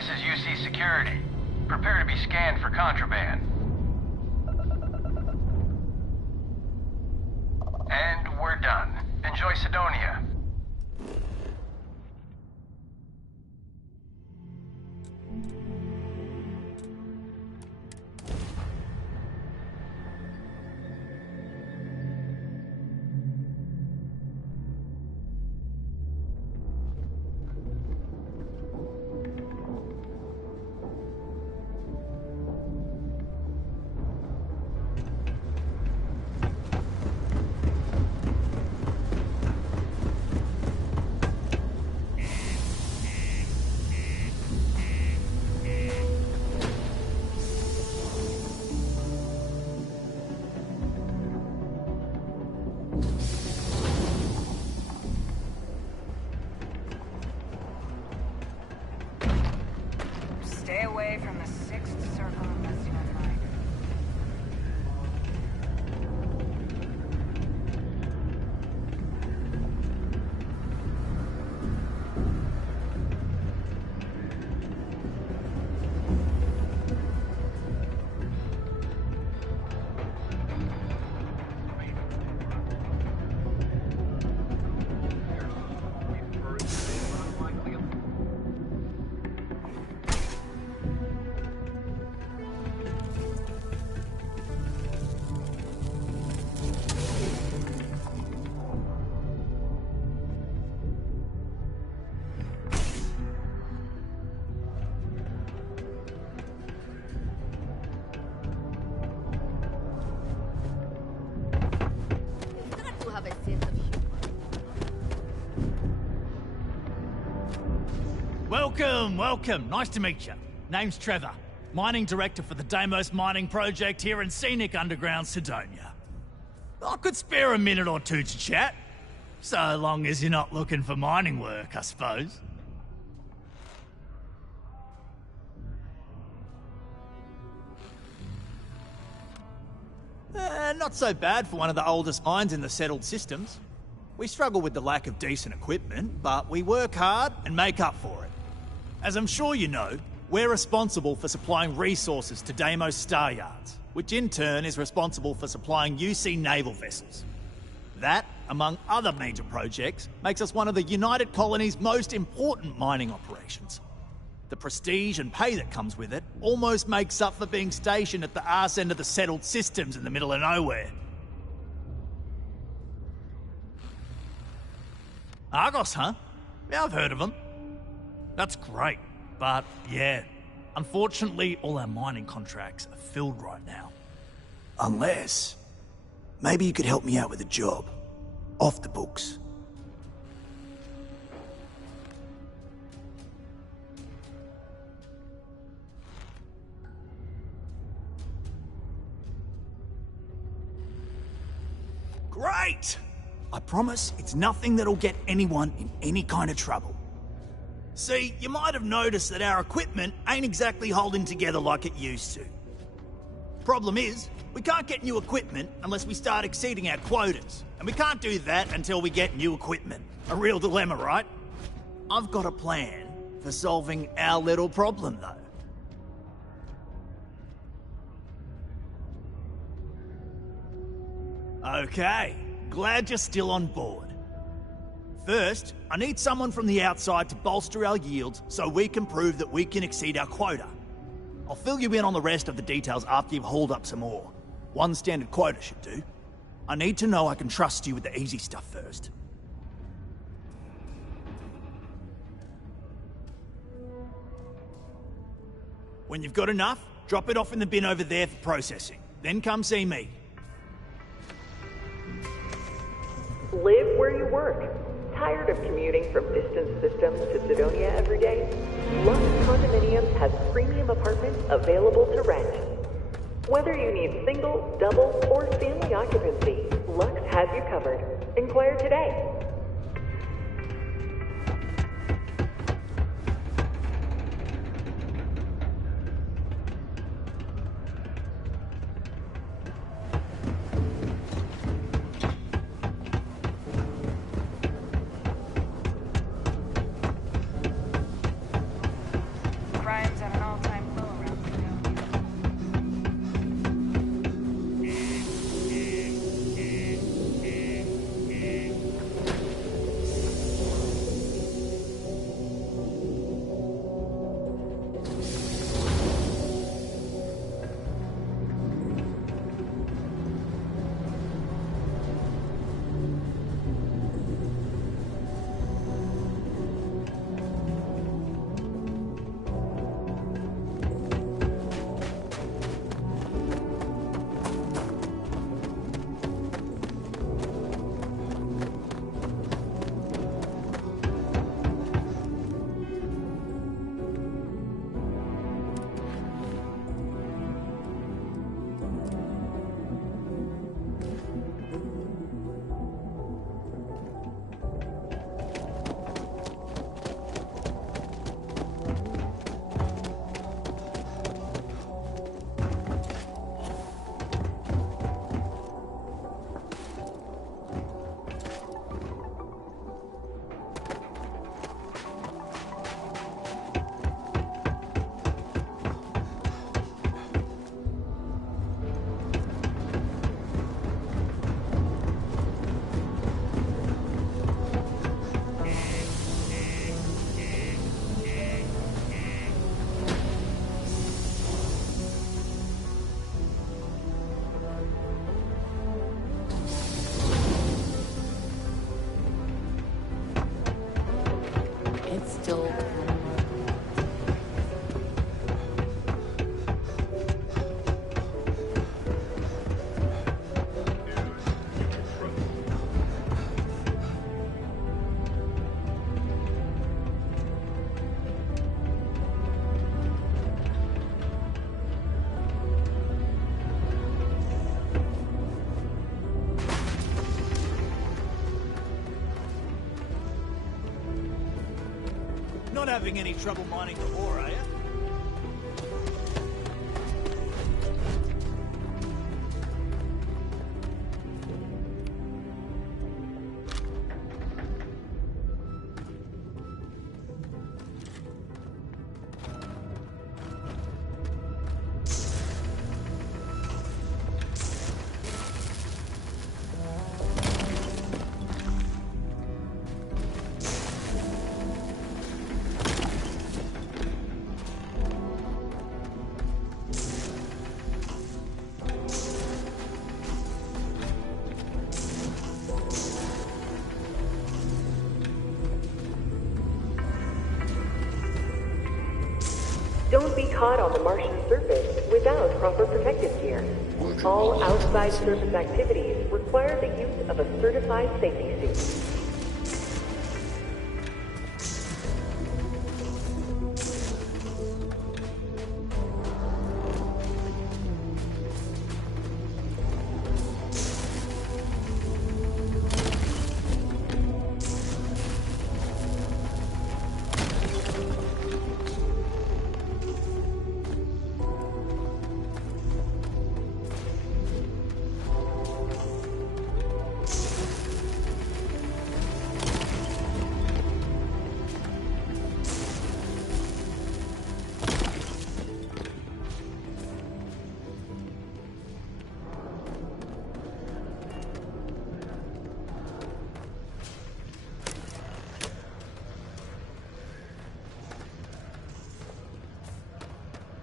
This is UC Security. Prepare to be scanned for contraband. And we're done. Enjoy Sidonia. Stay away from the sixth circle unless you don't mind. Welcome. Nice to meet you. Name's Trevor, mining director for the Deimos mining project here in scenic underground Sidonia. I could spare a minute or two to chat, so long as you're not looking for mining work, I suppose. Not so bad for one of the oldest mines in the settled systems. We struggle with the lack of decent equipment, but we work hard and make up for it. As I'm sure you know, we're responsible for supplying resources to Deimos Star Yards, which in turn is responsible for supplying UC naval vessels. That, among other major projects, makes us one of the United Colony's most important mining operations. The prestige and pay that comes with it almost makes up for being stationed at the arse end of the settled systems in the middle of nowhere. Argos, huh? Yeah, I've heard of them. That's great, but yeah, unfortunately all our mining contracts are filled right now. Unless, maybe you could help me out with a job. Off the books. Great! I promise it's nothing that'll get anyone in any kind of trouble. See, you might have noticed that our equipment ain't exactly holding together like it used to. Problem is, we can't get new equipment unless we start exceeding our quotas, and we can't do that until we get new equipment. A real dilemma, right? I've got a plan for solving our little problem, though. Okay, glad you're still on board. First, I need someone from the outside to bolster our yields so we can prove that we can exceed our quota. I'll fill you in on the rest of the details after you've hauled up some ore. One standard quota should do. I need to know I can trust you with the easy stuff first. When you've got enough, drop it off in the bin over there for processing. Then come see me. Live where you work. Tired of commuting from distant systems to Sidonia every day? Lux Condominiums has premium apartments available to rent. Whether you need single, double, or family occupancy, Lux has you covered. Inquire today. It's still... Not having any trouble mining the ore, are you? Don't be caught on the Martian surface without proper protective gear. All outside surface activities require the use of a certified safety suit.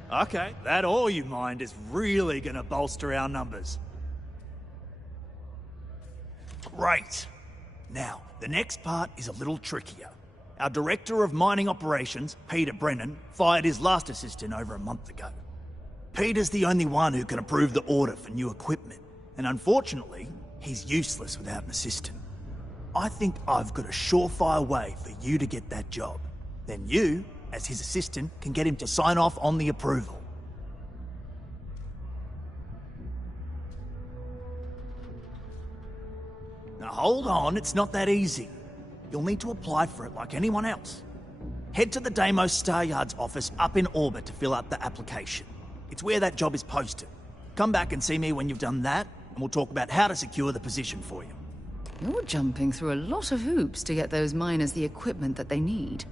Okay, that ore you mined is really gonna bolster our numbers. Great. Now, the next part is a little trickier. Our Director of Mining Operations, Peter Brennan, fired his last assistant over a month ago. Peter's the only one who can approve the order for new equipment, and unfortunately, he's useless without an assistant. I think I've got a surefire way for you to get that job. Then you, as his assistant, can get him to sign off on the approval. Now hold on, it's not that easy. You'll need to apply for it like anyone else. Head to the Deimos Star Yard's office up in orbit to fill out the application. It's where that job is posted. Come back and see me when you've done that, and we'll talk about how to secure the position for you. You're jumping through a lot of hoops to get those miners the equipment that they need.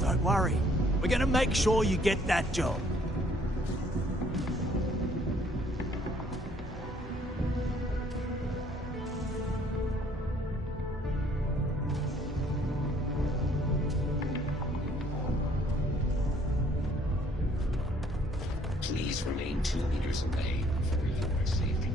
Don't worry. We're gonna make sure you get that job. Please remain 2 meters away for your safety.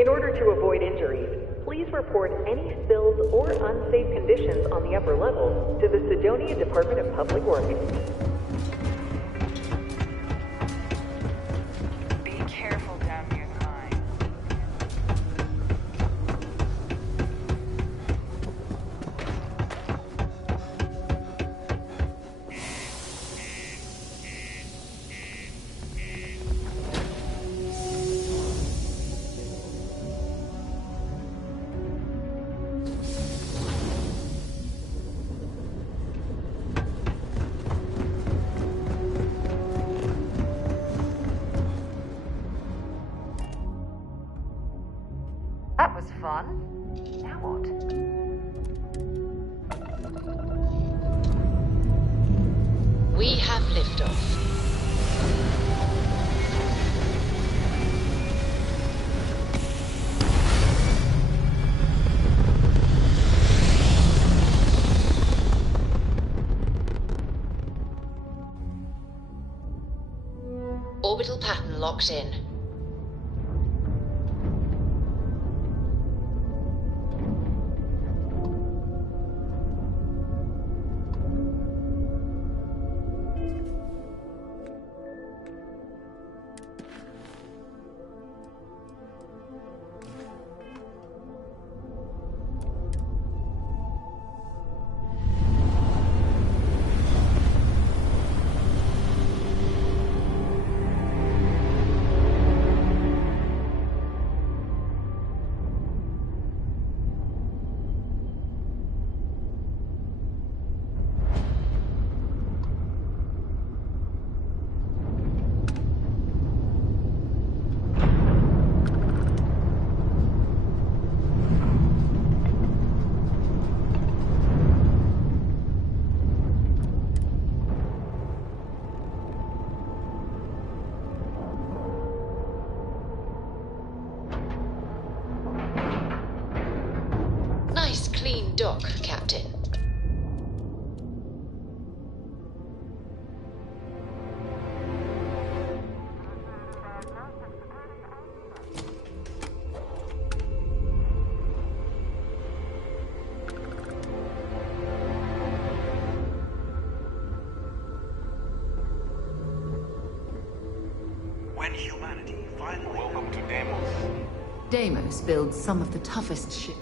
In order to avoid injuries, please report any spills or unsafe conditions on the upper level to the Sidonia Department of Public Works. Be careful down near the mine. That was fun. Now what? We have liftoff. Orbital pattern locked in. Nice clean dock, Captain. When humanity finally... Welcome to Deimos. Deimos builds some of the toughest ships.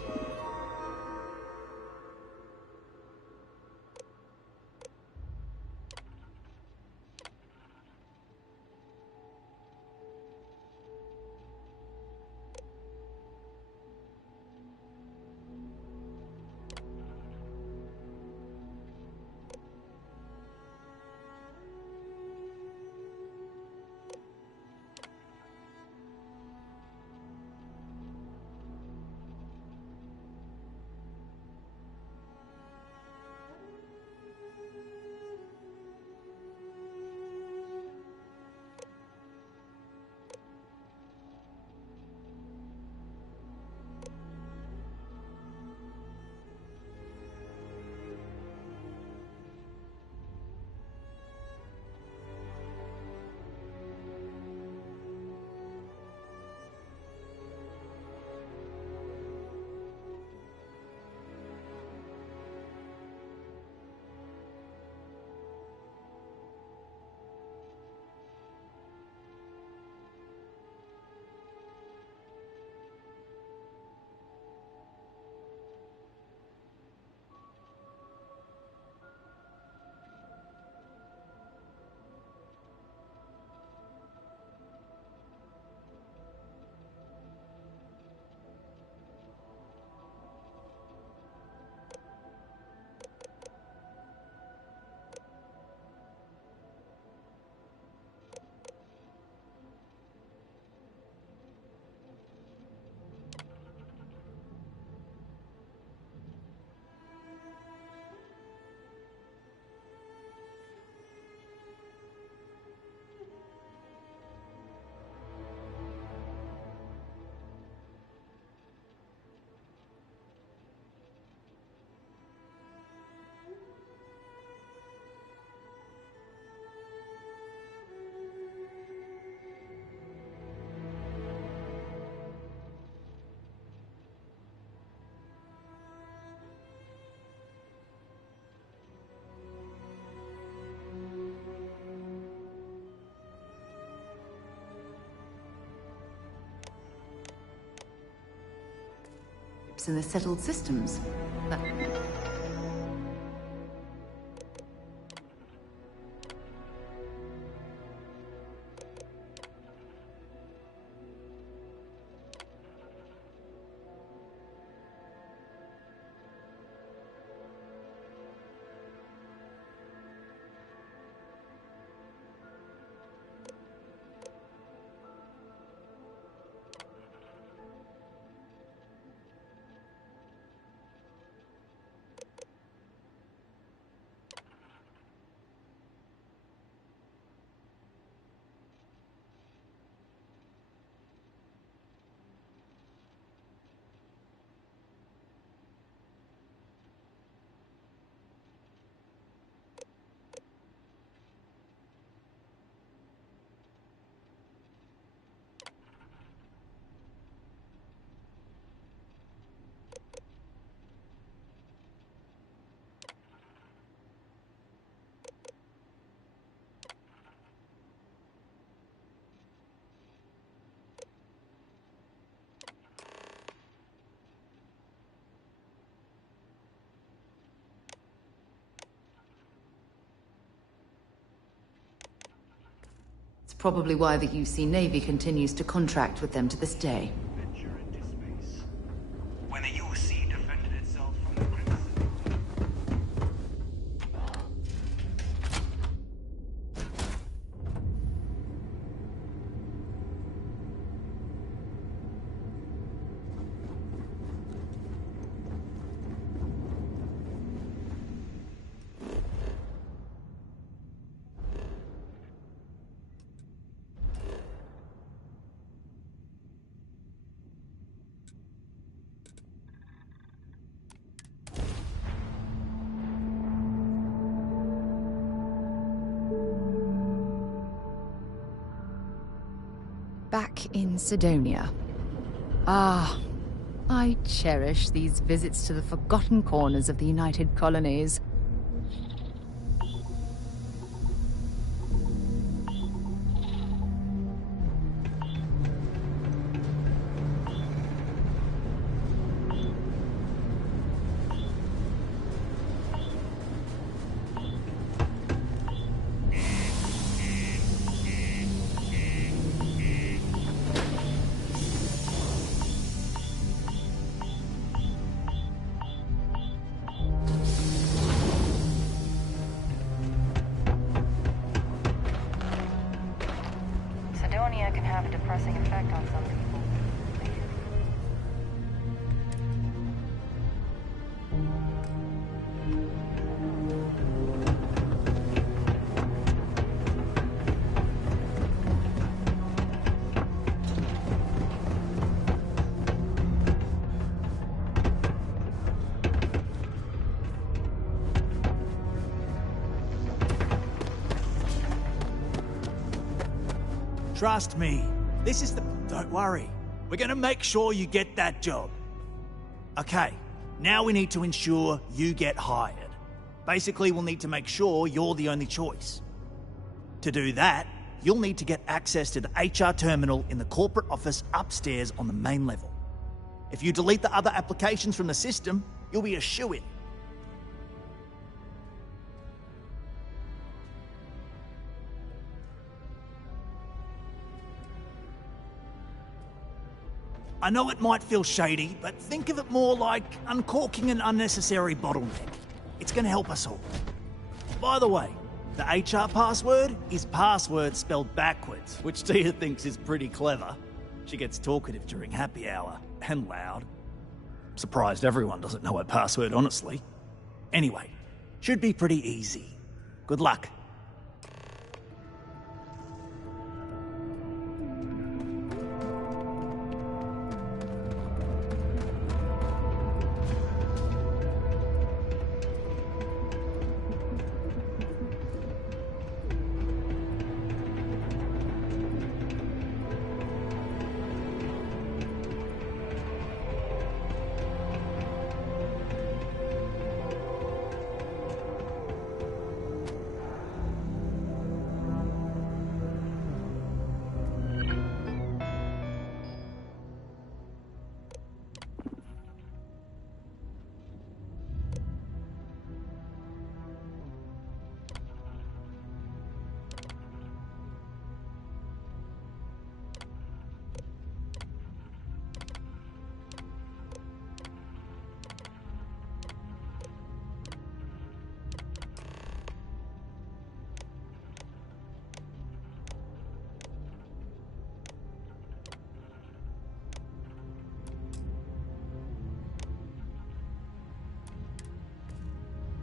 in the settled systems. That... It's probably why the UC Navy continues to contract with them to this day. Venture into space. When the UC defended itself from the criticism. Back in Sidonia. Ah, I cherish these visits to the forgotten corners of the United Colonies. Sidonia can have a depressing effect on some people. Trust me, this is the... Don't worry. We're gonna make sure you get that job. Okay, now we need to ensure you get hired. Basically, we'll need to make sure you're the only choice. To do that, you'll need to get access to the HR terminal in the corporate office upstairs on the main level. If you delete the other applications from the system, you'll be a shoo-in. I know it might feel shady, but think of it more like uncorking an unnecessary bottleneck. It's going to help us all. By the way, the HR password is password spelled backwards, which Tia thinks is pretty clever. She gets talkative during happy hour, and loud. Surprised everyone doesn't know her password, honestly. Anyway, should be pretty easy. Good luck.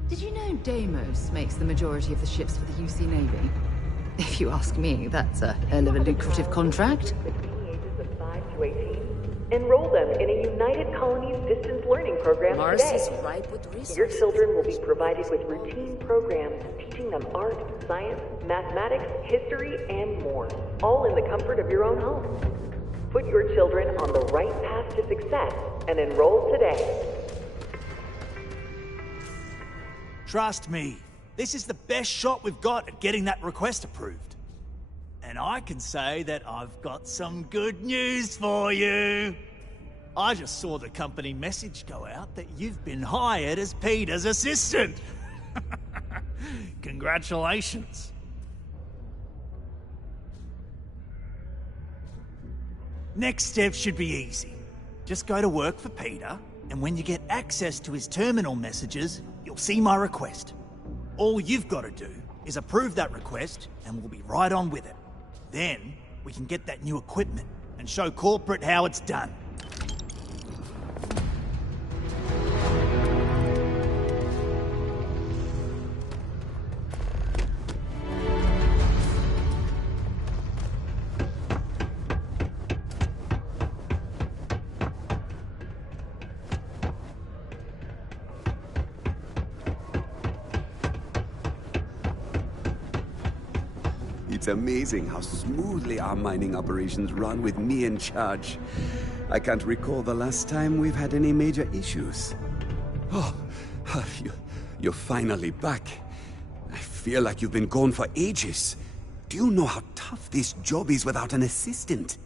Did you know Deimos makes the majority of the ships for the UC Navy? If you ask me, that's a hell of a lucrative contract. Between the ages of 5 to 18, enroll them in a United Colonies distance learning program Mars today. is ripe with resources. Your children will be provided with routine programs teaching them art, science, mathematics, history, and more, all in the comfort of your own home. Put your children on the right path to success and enroll today. Trust me, this is the best shot we've got at getting that request approved. And I can say that I've got some good news for you. I just saw the company message go out that you've been hired as Peter's assistant. Congratulations. Next step should be easy. Just go to work for Peter, and when you get access to his terminal messages, you'll see my request. All you've got to do is approve that request, and we'll be right on with it. Then, we can get that new equipment and show corporate how it's done. It's amazing how smoothly our mining operations run with me in charge. I can't recall the last time we've had any major issues. Oh, you're finally back. I feel like you've been gone for ages. Do you know how tough this job is without an assistant?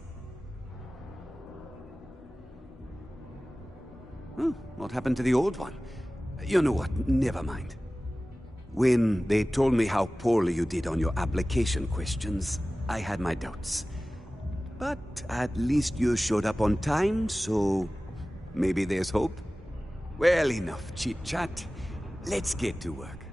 What happened to the old one? You know what, never mind. When they told me how poorly you did on your application questions, I had my doubts. But at least you showed up on time, so maybe there's hope? Well, enough chit-chat. Let's get to work.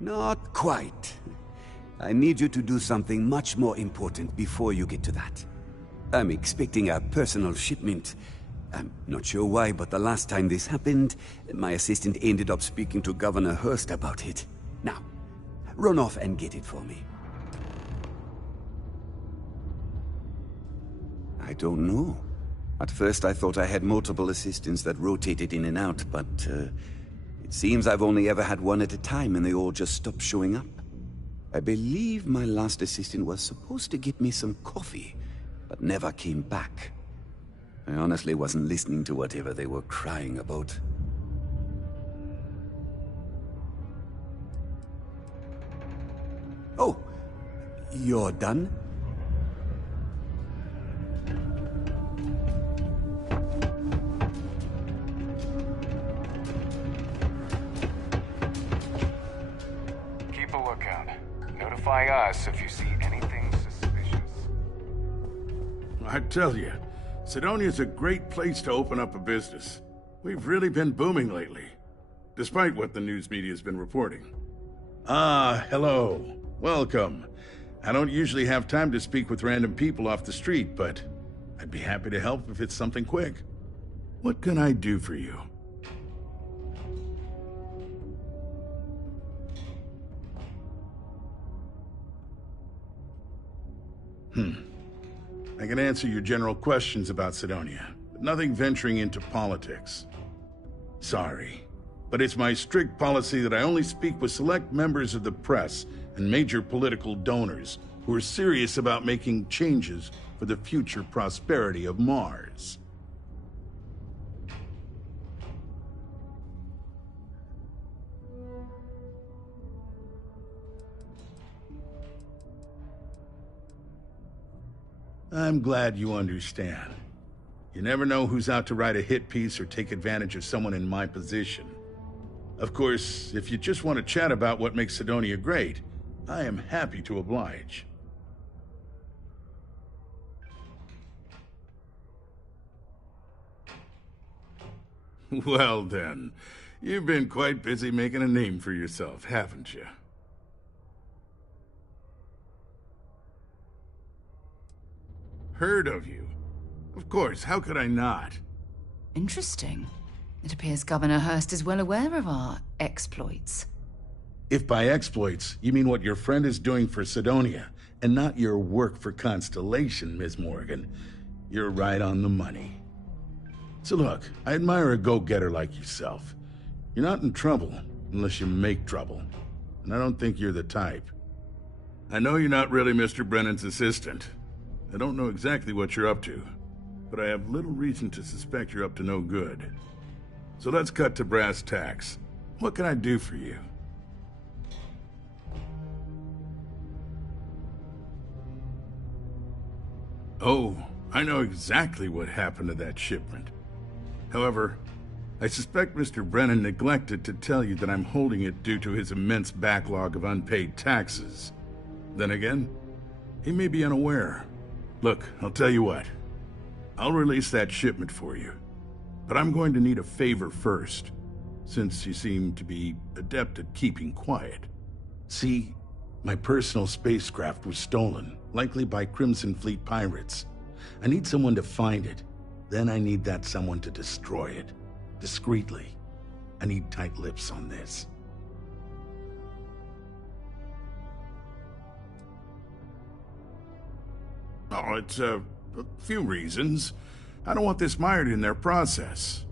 Not quite. I need you to do something much more important before you get to that. I'm expecting a personal shipment. I'm not sure why, but the last time this happened, my assistant ended up speaking to Governor Hurst about it. Now, run off and get it for me. I don't know. At first I thought I had multiple assistants that rotated in and out, but it seems I've only ever had one at a time and they all just stopped showing up. I believe my last assistant was supposed to get me some coffee, but never came back. I honestly wasn't listening to whatever they were crying about. Oh, you're done? Keep a lookout. Notify us if you see anything suspicious. I tell you, Sidonia's a great place to open up a business. We've really been booming lately, despite what the news media's been reporting. Ah, hello. Welcome. I don't usually have time to speak with random people off the street, but I'd be happy to help if it's something quick. What can I do for you? I can answer your general questions about Sidonia, but nothing venturing into politics. Sorry, but it's my strict policy that I only speak with select members of the press and major political donors who are serious about making changes for the future prosperity of Mars. I'm glad you understand. You never know who's out to write a hit piece or take advantage of someone in my position. Of course, if you just want to chat about what makes Sidonia great, I am happy to oblige. Well then, you've been quite busy making a name for yourself, haven't you? Heard of you. Of course, how could I not? Interesting. It appears Governor Hurst is well aware of our exploits. If by exploits, you mean what your friend is doing for Sidonia, and not your work for Constellation, Ms. Morgan, you're right on the money. So look, I admire a go-getter like yourself. You're not in trouble unless you make trouble, and I don't think you're the type. I know you're not really Mr. Brennan's assistant. I don't know exactly what you're up to, but I have little reason to suspect you're up to no good. So let's cut to brass tacks. What can I do for you? Oh, I know exactly what happened to that shipment. However, I suspect Mr. Brennan neglected to tell you that I'm holding it due to his immense backlog of unpaid taxes. Then again, he may be unaware. Look, I'll tell you what. I'll release that shipment for you. But I'm going to need a favor first, since you seem to be adept at keeping quiet. See, my personal spacecraft was stolen, likely by Crimson Fleet pirates. I need someone to find it. Then I need that someone to destroy it. Discreetly. I need tight lips on this. Oh, it's a few reasons. I don't want this mired in their process.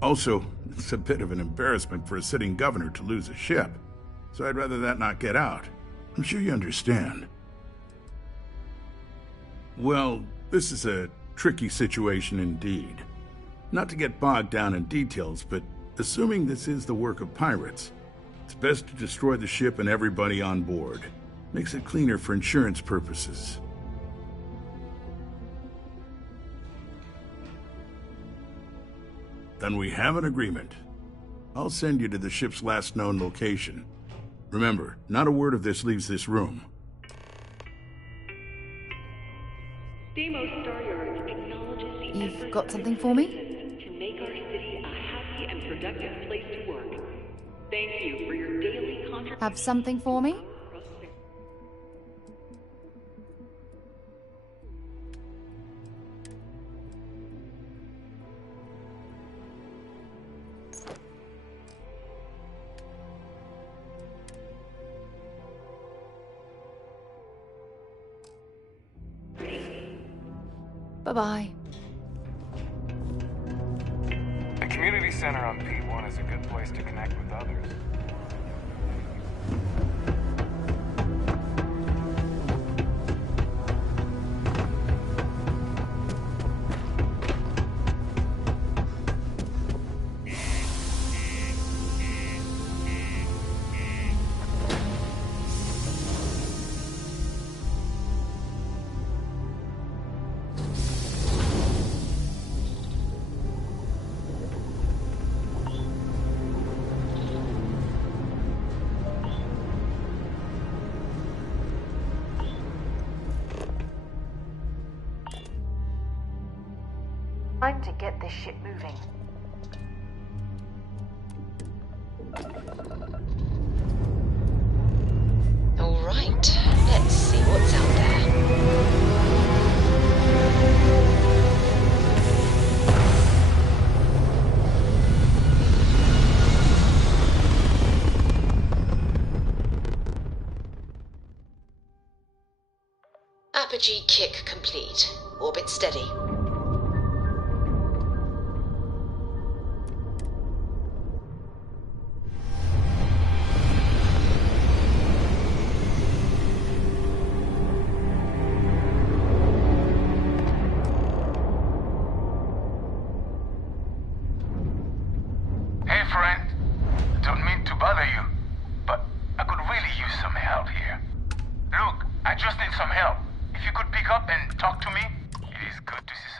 Also, it's a bit of an embarrassment for a sitting governor to lose a ship. So I'd rather that not get out. I'm sure you understand. Well, this is a tricky situation indeed. Not to get bogged down in details, but assuming this is the work of pirates, it's best to destroy the ship and everybody on board. Makes it cleaner for insurance purposes. Then we have an agreement. I'll send you to the ship's last known location. Remember, not a word of this leaves this room. You've got something for me? To make our city a happy and productive place to work. Thank you for your daily contribution. Have something for me? Bye-bye. The community center on P1 is a good place to connect with others. Time to get this ship moving. All right, let's see what's out there. Apogee kick complete. Orbit steady. Hey, friend. Don't mean to bother you, but I could really use some help here. Look, I just need some help. If you could pick up and talk to me, it is good to see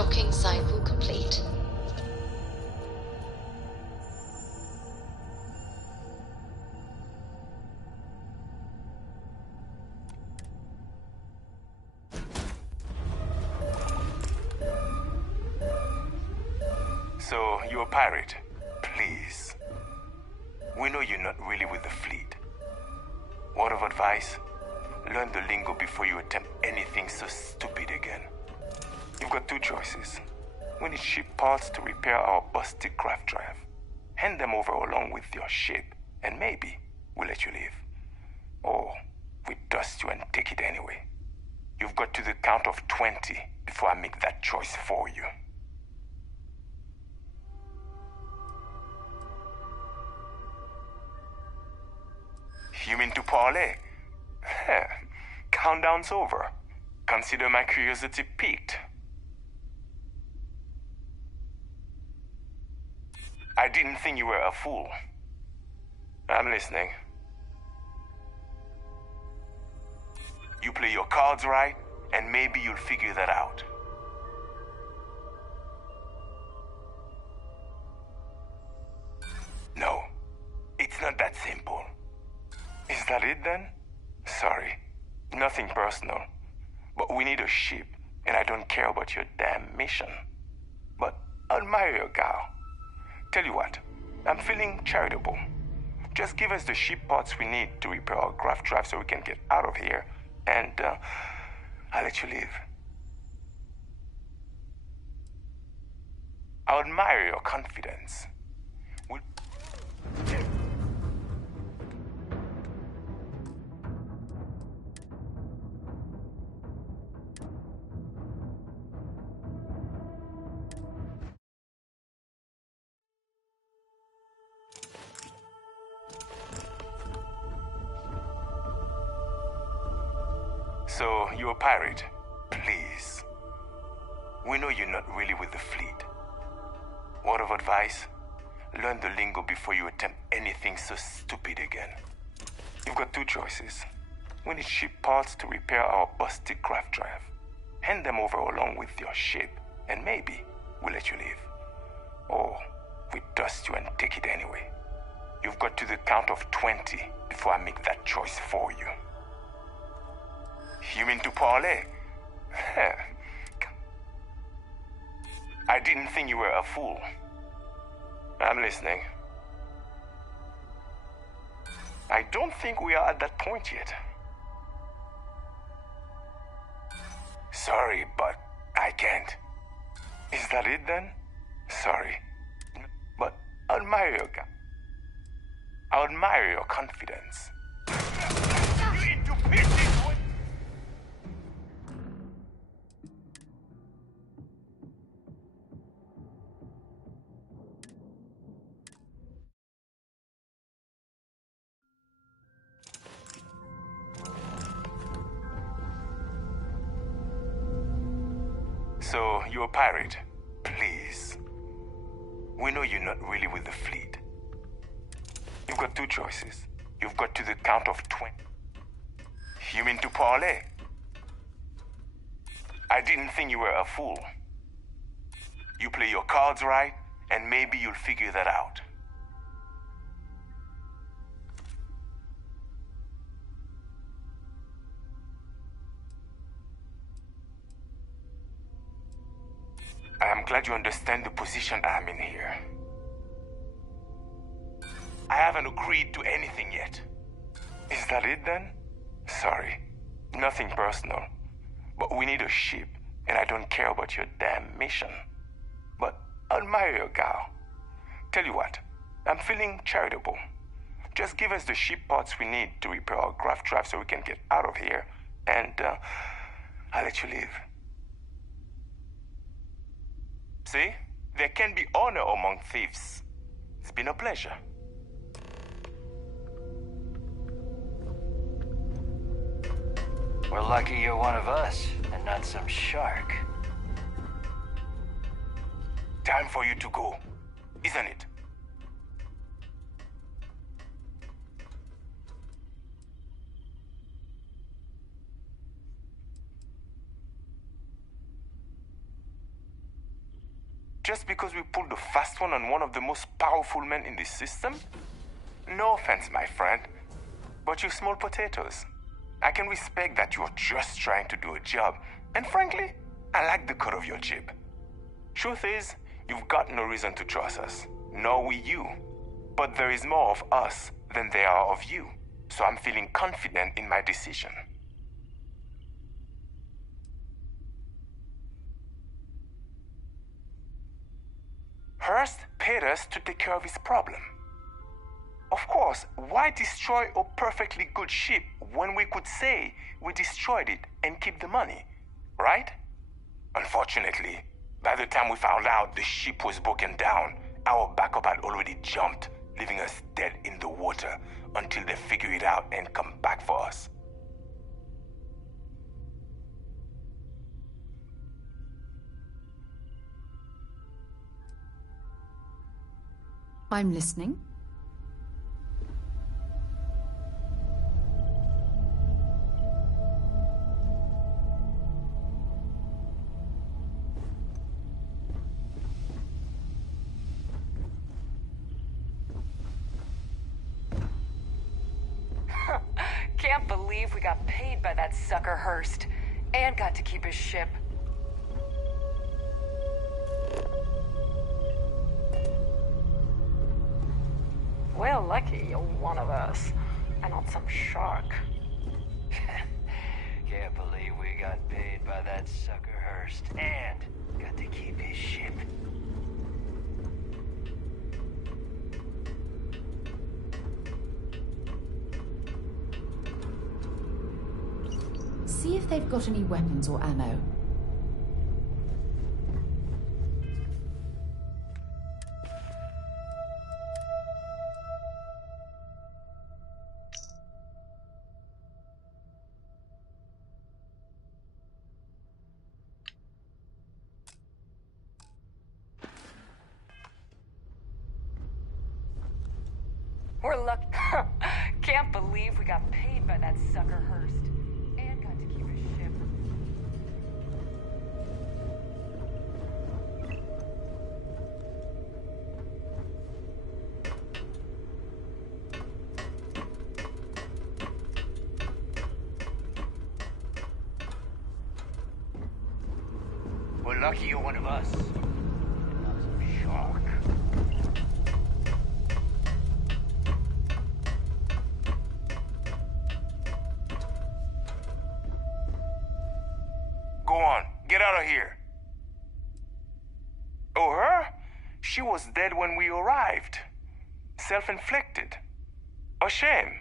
Docking cycle complete. So, you're a pirate. Please. We know you're not really with the fleet. Word of advice? Learn the lingo before you attempt anything so stupid again. You've got two choices. We need ship parts to repair our busted craft drive. Hand them over along with your ship, and maybe we'll let you leave. Or we dust you and take it anyway. You've got to the count of 20 before I make that choice for you. You mean to parlay? Countdown's over. Consider my curiosity piqued. I didn't think you were a fool. I'm listening. You play your cards right, and maybe you'll figure that out. No, it's not that simple. Is that it then? Sorry, nothing personal. But we need a ship, and I don't care about your damn mission. But I admire your gal. Tell you what, I'm feeling charitable. Just give us the ship parts we need to repair our craft drive so we can get out of here, and I'll let you leave. I admire your confidence. So, you're a pirate. Please. We know you're not really with the fleet. Word of advice? Learn the lingo before you attempt anything so stupid again. You've got two choices. We need ship parts to repair our busted craft drive. Hand them over along with your ship, and maybe we'll let you leave. Or we dust you and take it anyway. You've got to the count of 20 before I make that choice for you. You mean to parlay? I didn't think you were a fool. I'm listening. I don't think we are at that point yet. Sorry, but I can't. Is that it then? Sorry. But I admire your I admire your confidence. You into pieces! So, you're a pirate. Please. We know you're not really with the fleet. You've got two choices. You've got to the count of 20. You mean to parlay? I didn't think you were a fool. You play your cards right, and maybe you'll figure that out. I am glad you understand the position I'm in here. I haven't agreed to anything yet. Is that it then? Sorry, nothing personal. But we need a ship, and I don't care about your damn mission. But I admire your gal. Tell you what, I'm feeling charitable. Just give us the ship parts we need to repair our craft drive so we can get out of here, and I'll let you leave. See? There can be honor among thieves. It's been a pleasure. We're lucky you're one of us, and not some shark. Time for you to go, isn't it? just because we pulled the fast one on one of the most powerful men in this system? No offense, my friend, but you small potatoes. I can respect that you're just trying to do a job, and frankly, I like the cut of your jib. Truth is, you've got no reason to trust us, nor we you. But there is more of us than there are of you, so I'm feeling confident in my decision. Hurst paid us to take care of his problem. Of course, why destroy a perfectly good ship when we could say we destroyed it and keep the money, right? Unfortunately, by the time we found out the ship was broken down, our backup had already jumped, leaving us dead in the water until they figure it out and come back for us. I'm listening. Can't believe we got paid by that sucker Hurst, and got to keep his ship. Well, lucky you're one of us, and not some shark. Can't believe we got paid by that sucker Hurst and got to keep his ship. See if they've got any weapons or ammo. We're lucky. Can't believe we got paid by that sucker Hurst, and got to keep his ship. We're lucky you're one of us, and not some shark. Go on, get out of here. Oh, her? She was dead when we arrived. Self-inflicted. A shame,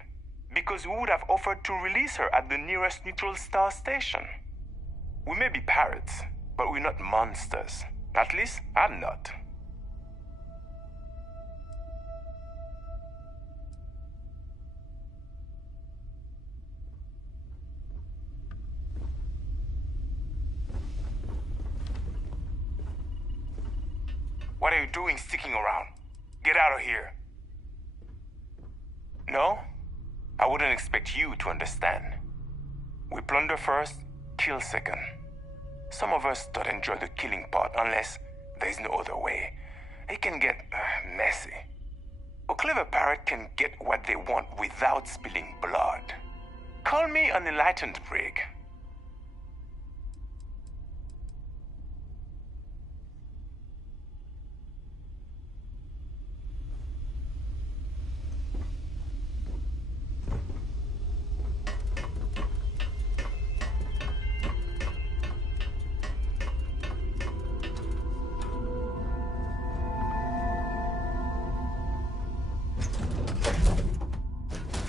because we would have offered to release her at the nearest neutral star station. We may be pirates, but we're not monsters. At least, I'm not. What are you doing sticking around? Get out of here. No? I wouldn't expect you to understand. We plunder first, kill second. Some of us don't enjoy the killing part unless there's no other way. It can get messy. A clever pirate can get what they want without spilling blood. Call me an enlightened prig.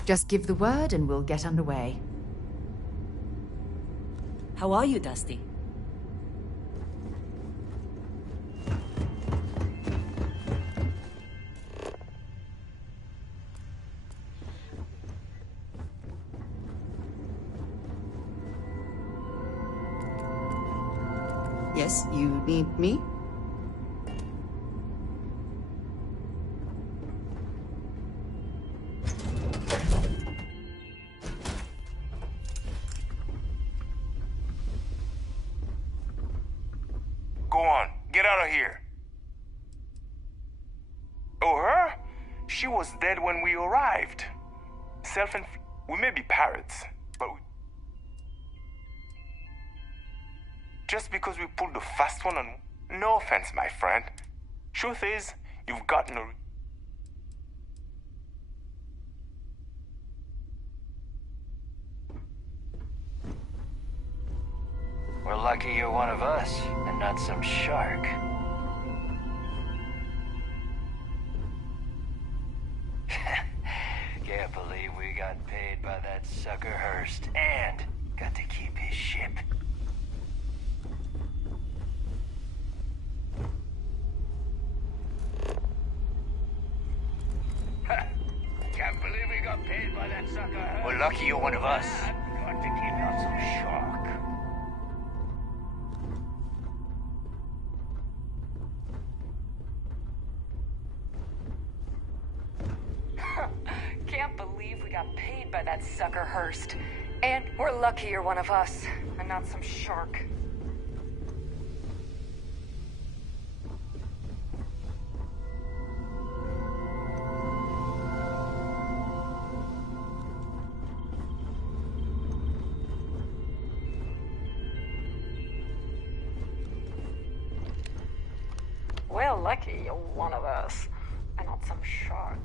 Just give the word and we'll get underway. How are you, Dusty? Yes, you need me? Go on, get out of here. Oh, her? She was dead when we arrived. We may be pirates, but just because we pulled the fast one on... No offense, my friend. Truth is, you've got no... We're lucky you're one of us, and not some shark. Can't believe we got paid by that sucker Hurst, and got to keep his ship. Can't believe we got paid by that sucker Hurst. We're lucky you're one of us. Got to keep out some shark. Can't believe we got paid by that sucker Hurst. And we're lucky you're one of us, and not some shark. We're lucky you're one of us, and not some shark.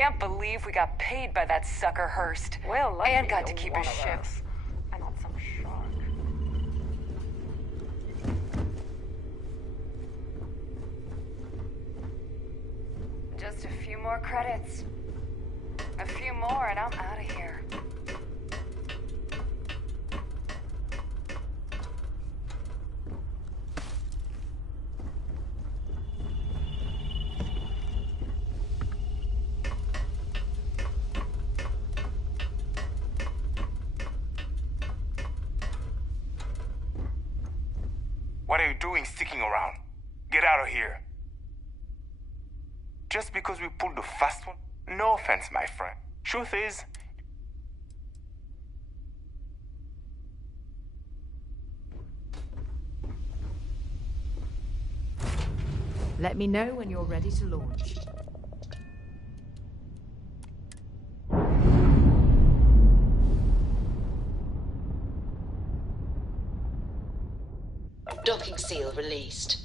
Can't believe we got paid by that sucker Hurst. Well, and got to keep his ships. And not some shark. Just a few more credits. A few more and I'm out of here. What are you doing sticking around? Get out of here. Just because we pulled the fast one? No offense, my friend. Truth is, Let me know when you're ready to launch. Docking seal released.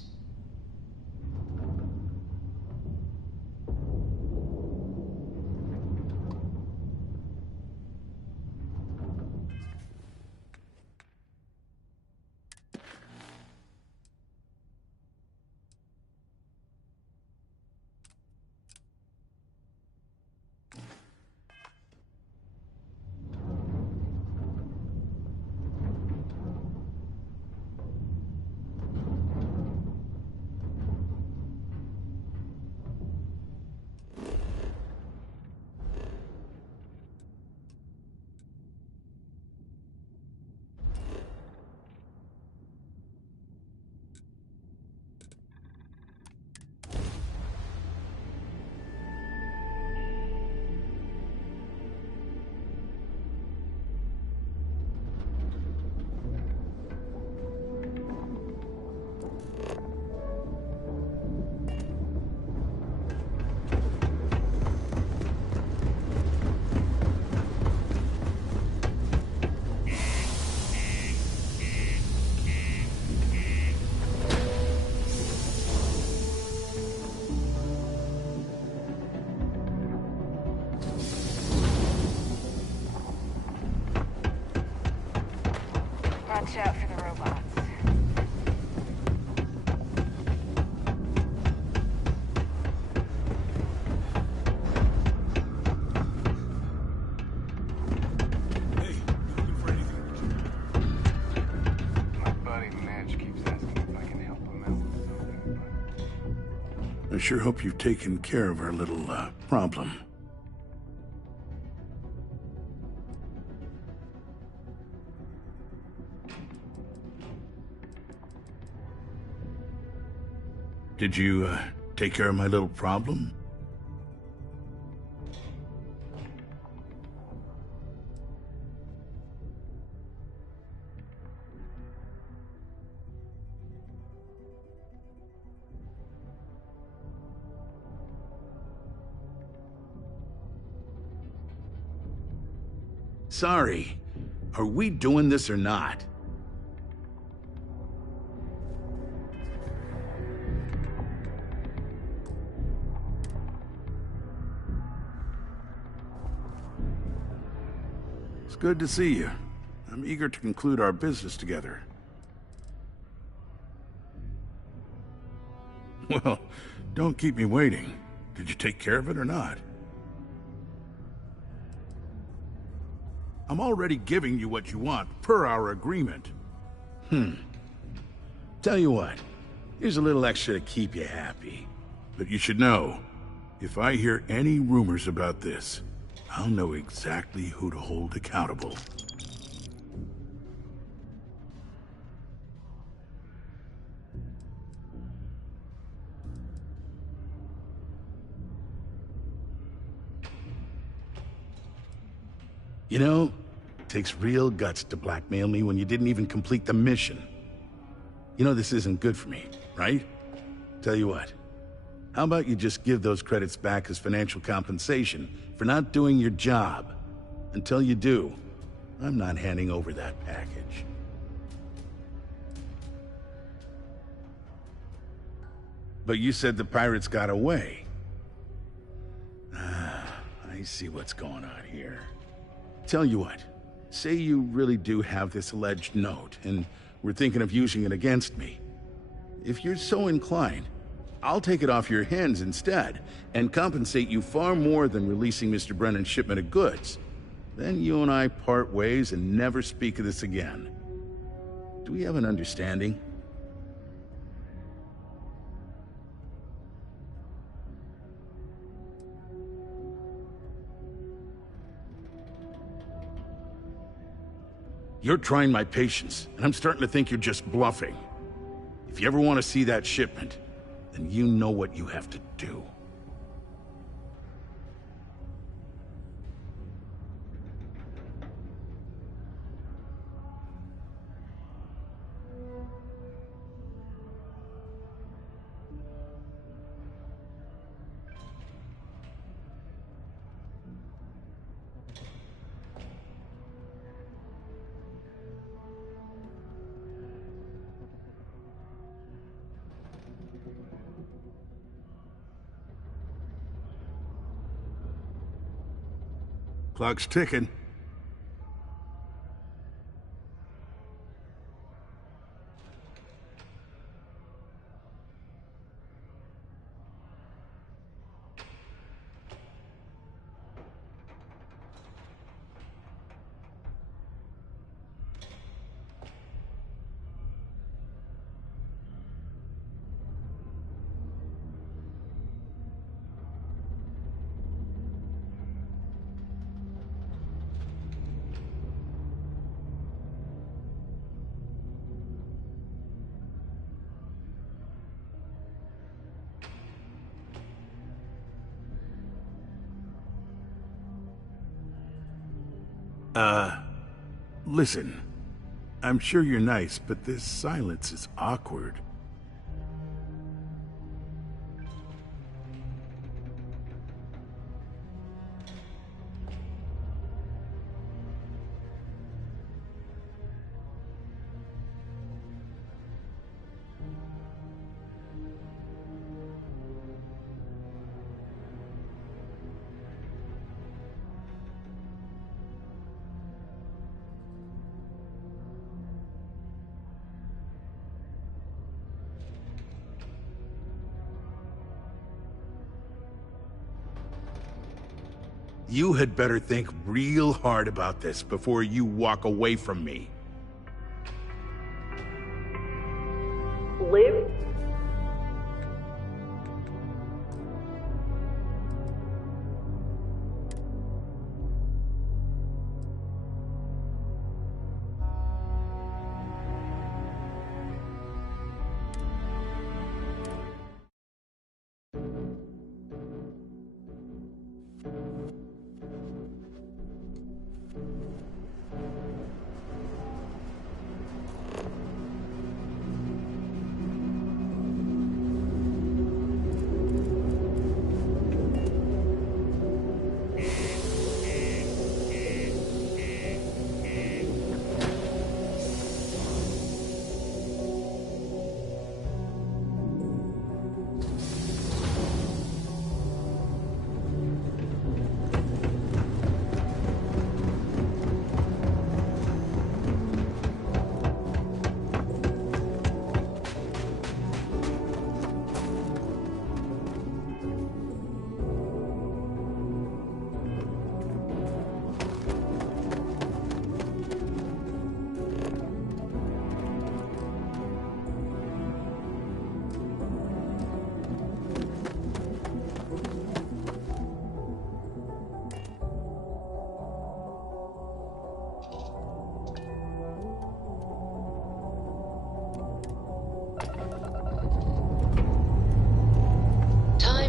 Watch out for the robots. Hey, you looking for anything? My buddy Mitch keeps asking if I can help him out with something, but... I sure hope you've taken care of our little, problem. Did you, take care of my little problem? Sorry. Are we doing this or not? It's good to see you. I'm eager to conclude our business together. Well, don't keep me waiting. Did you take care of it or not? I'm already giving you what you want, per our agreement. Tell you what, here's a little extra to keep you happy. But you should know, if I hear any rumors about this, I'll know exactly who to hold accountable. You know, it takes real guts to blackmail me when you didn't even complete the mission. You know this isn't good for me, right? Tell you what, how about you just give those credits back as financial compensation for not doing your job? Until you do, I'm not handing over that package. But you said the pirates got away. see what's going on here. Tell you what, say you really do have this alleged note, and we're thinking of using it against me. If you're so inclined, I'll take it off your hands instead, and compensate you far more than releasing Mr. Brennan's shipment of goods. Then you and I part ways and never speak of this again. Do we have an understanding? You're trying my patience, and I'm starting to think you're just bluffing. If you ever want to see that shipment, then you know what you have to do. Clock's ticking. Listen. I'm sure you're nice, but this silence is awkward. You had better think real hard about this before you walk away from me. Live.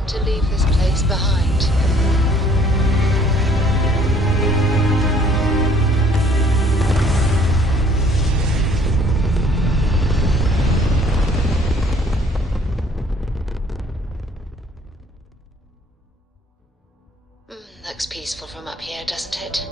To leave this place behind. Looks peaceful from up here, doesn't it?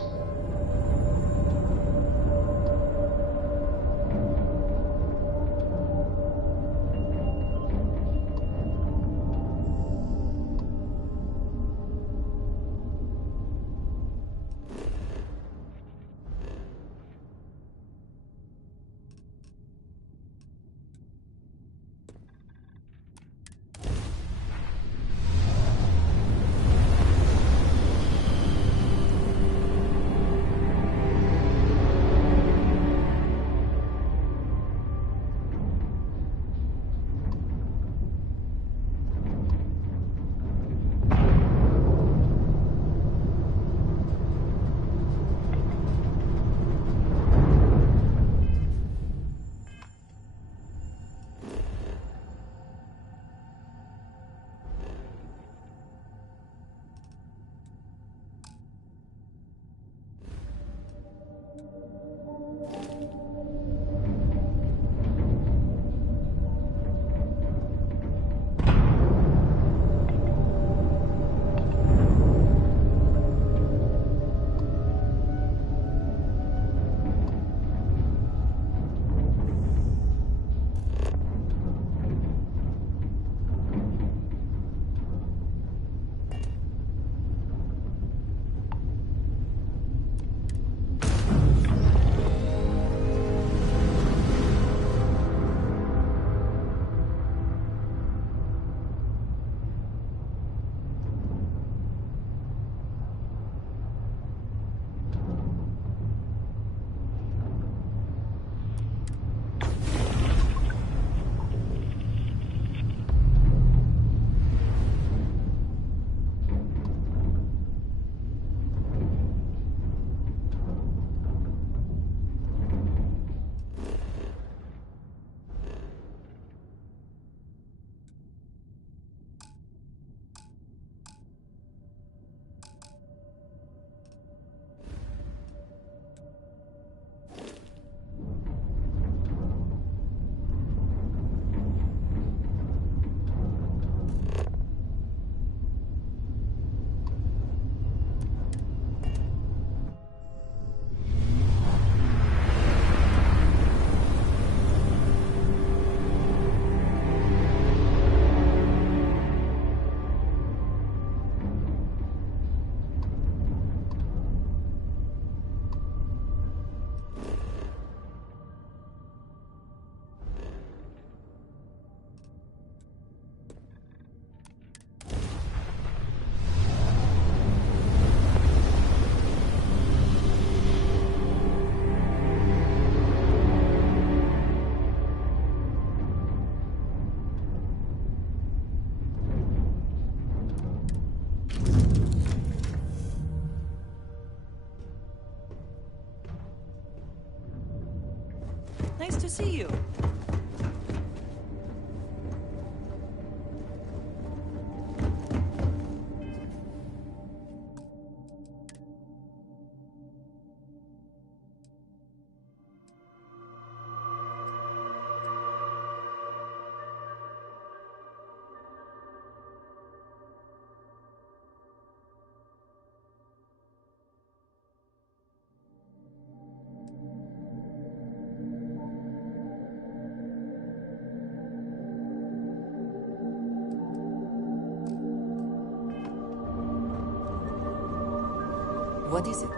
Nice to see you. What is it?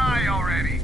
high already.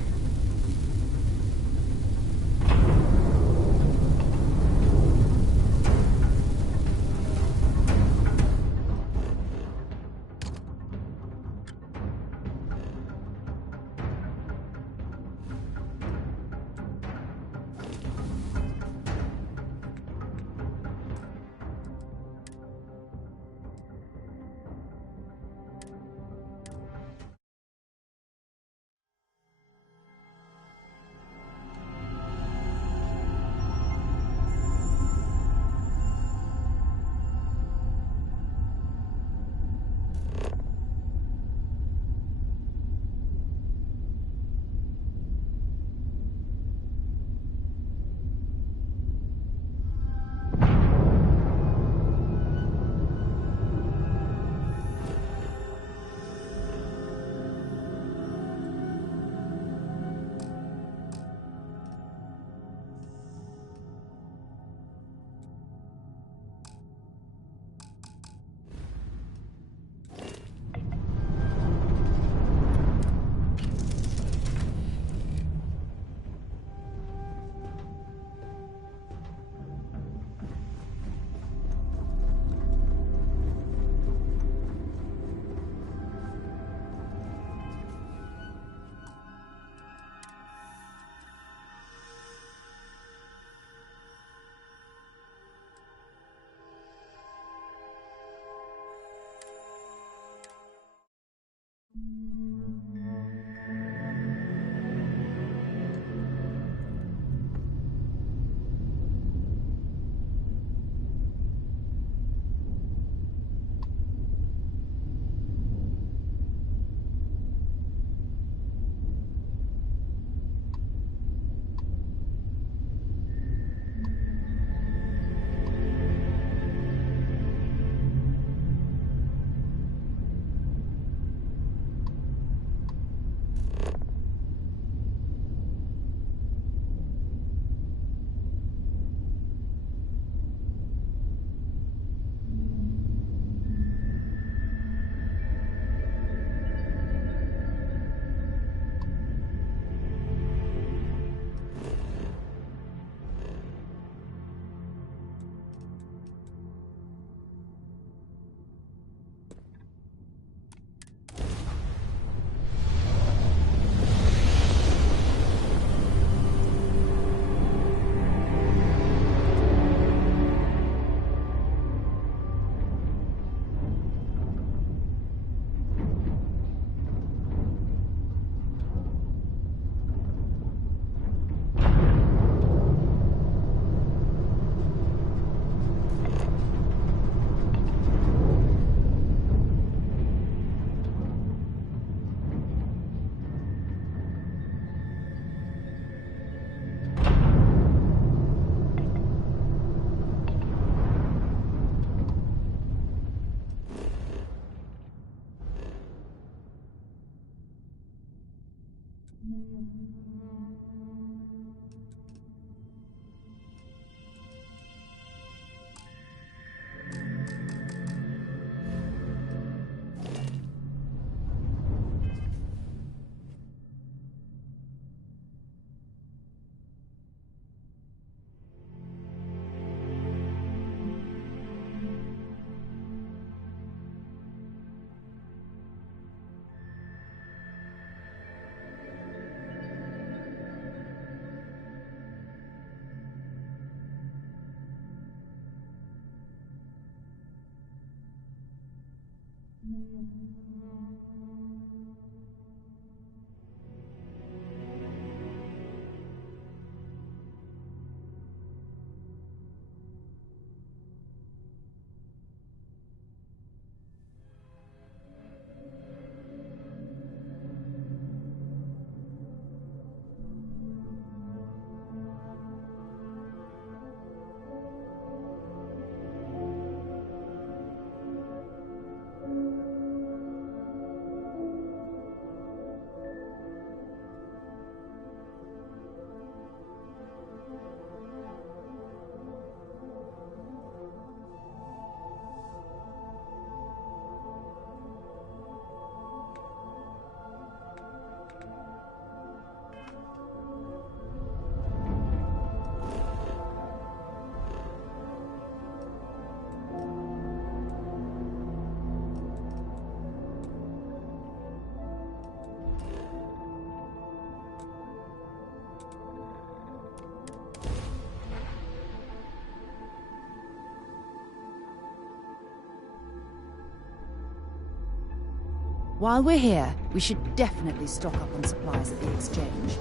While we're here, we should definitely stock up on supplies at the exchange.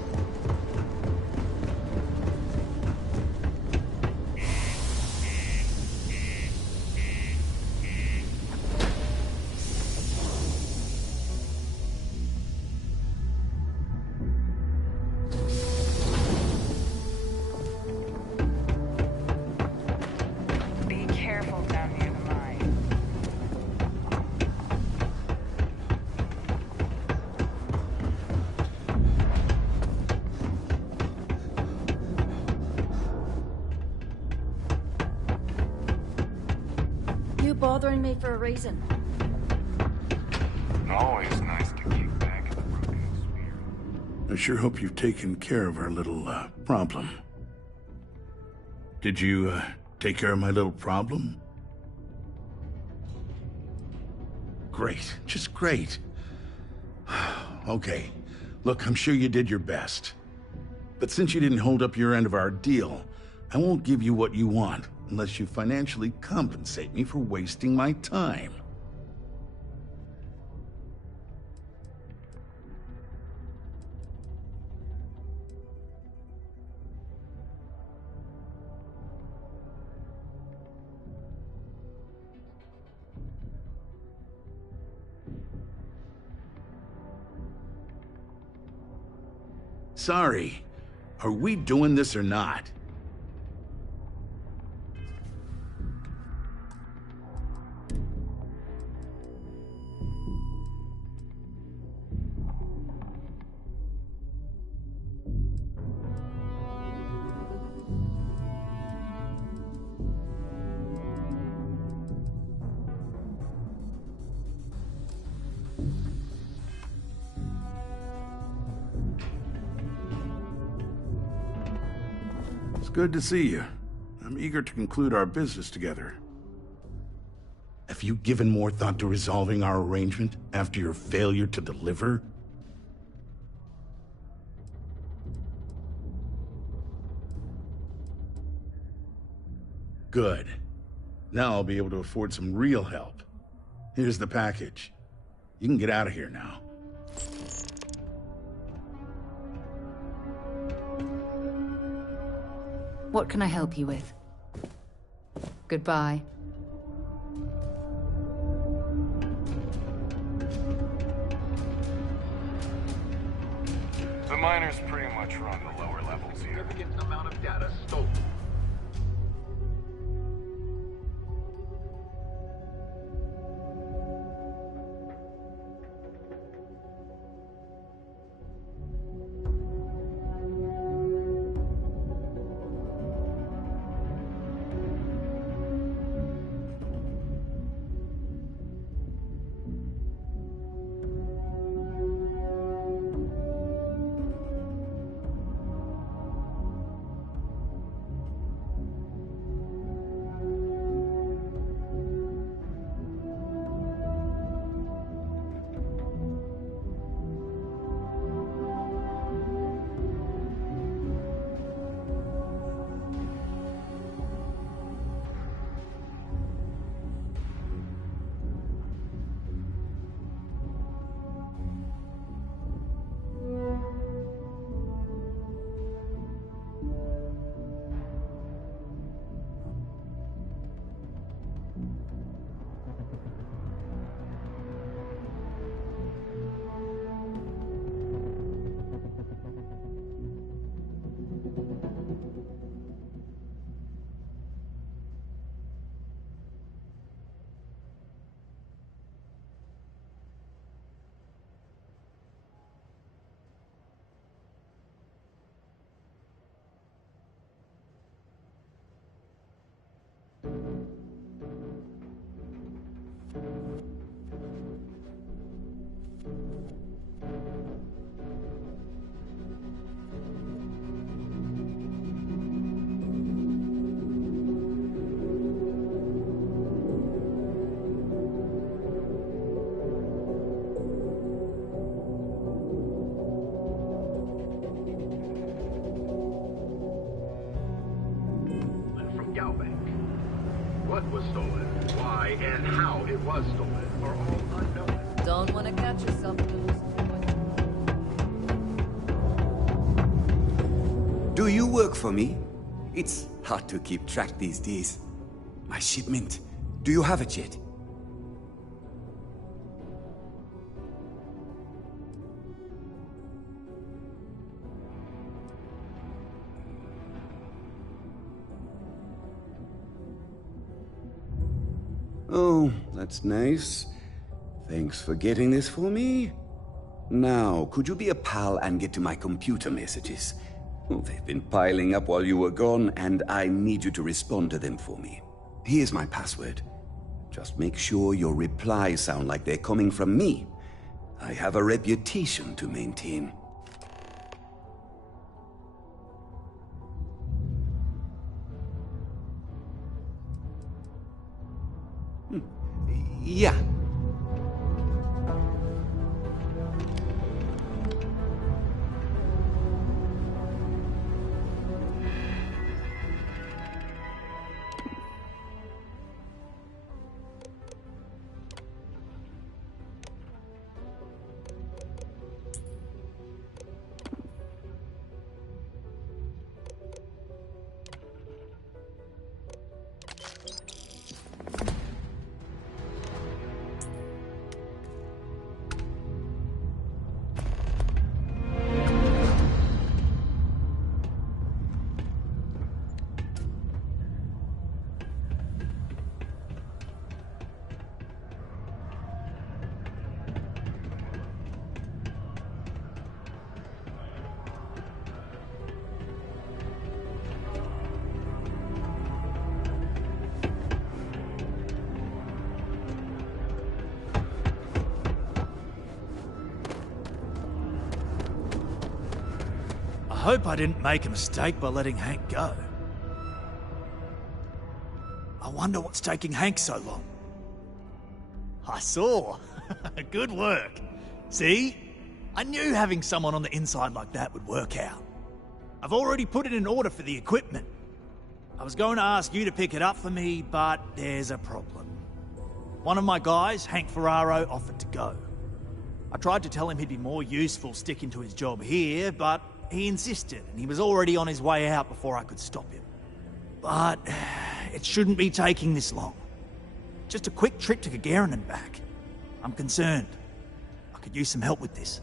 Be careful down near the mine. You bothering me for a reason? Always nice to kick back at the broken spear. I sure hope you've taken care of our little, problem. Did you, take care of my little problem? Great. Just great. Okay. Look, I'm sure you did your best. But since you didn't hold up your end of our deal, I won't give you what you want unless you financially compensate me for wasting my time. Sorry. Are we doing this or not? Good to see you. I'm eager to conclude our business together. Have you given more thought to resolving our arrangement after your failure to deliver? Good. Now I'll be able to afford some real help. Here's the package. You can get out of here now. What can I help you with? Goodbye. The miners pretty much run the lower levels here. Significant amount of data stolen. What was stolen, why and how it was stolen are all unknown. Don't want to catch yourself. Do you work for me? It's hard to keep track these days. My shipment. Do you have it yet? Oh, that's nice. Thanks for getting this for me. Now, could you be a pal and get to my computer messages? Oh, they've been piling up while you were gone, and I need you to respond to them for me. Here's my password. Just make sure your replies sound like they're coming from me. I have a reputation to maintain. Yeah. I hope I didn't make a mistake by letting Hank go. I wonder what's taking Hank so long. I saw. Good work. See? I knew having someone on the inside like that would work out. I've already put it in order for the equipment. I was going to ask you to pick it up for me, but there's a problem. One of my guys, Hank Ferraro, offered to go. I tried to tell him he'd be more useful sticking to his job here, but he insisted, and he was already on his way out before I could stop him. But it shouldn't be taking this long. Just a quick trip to Gagarin and back. I'm concerned. I could use some help with this.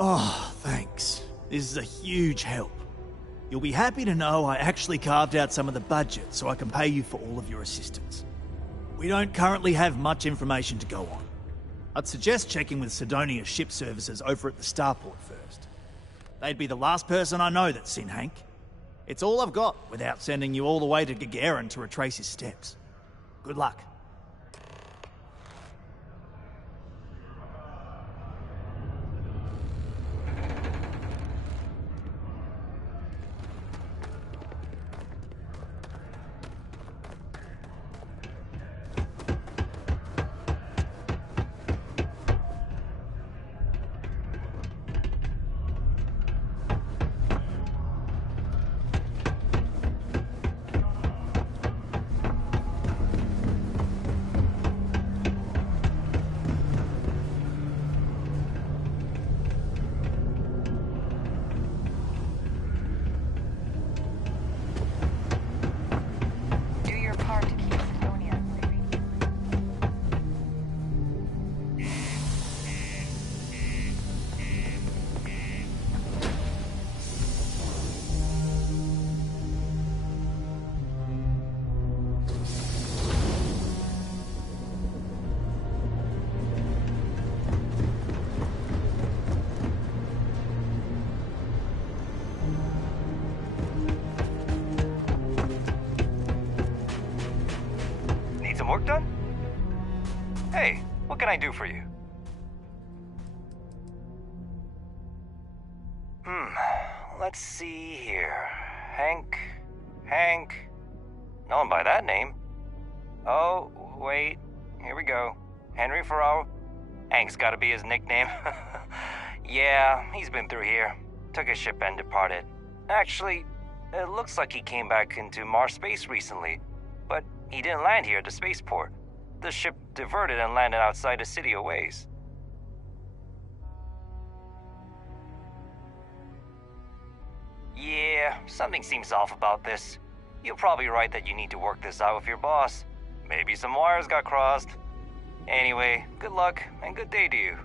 Oh, thanks. This is a huge help. You'll be happy to know I actually carved out some of the budget so I can pay you for all of your assistance. We don't currently have much information to go on. I'd suggest checking with Sidonia's ship services over at the starport first. They'd be the last person I know that's seen Hank. It's all I've got without sending you all the way to Gagarin to retrace his steps. Good luck. Work done? Hey, what can I do for you? Let's see here. Hank? No one by that name. Oh, wait. Here we go. Henry Ferraro. Hank's gotta be his nickname. Yeah, he's been through here. Took his ship and departed. Actually, it looks like he came back into Mars space recently, but he didn't land here at the spaceport. The ship diverted and landed outside the city a ways. Yeah, something seems off about this. You're probably right that you need to work this out with your boss. Maybe some wires got crossed. Anyway, good luck and good day to you.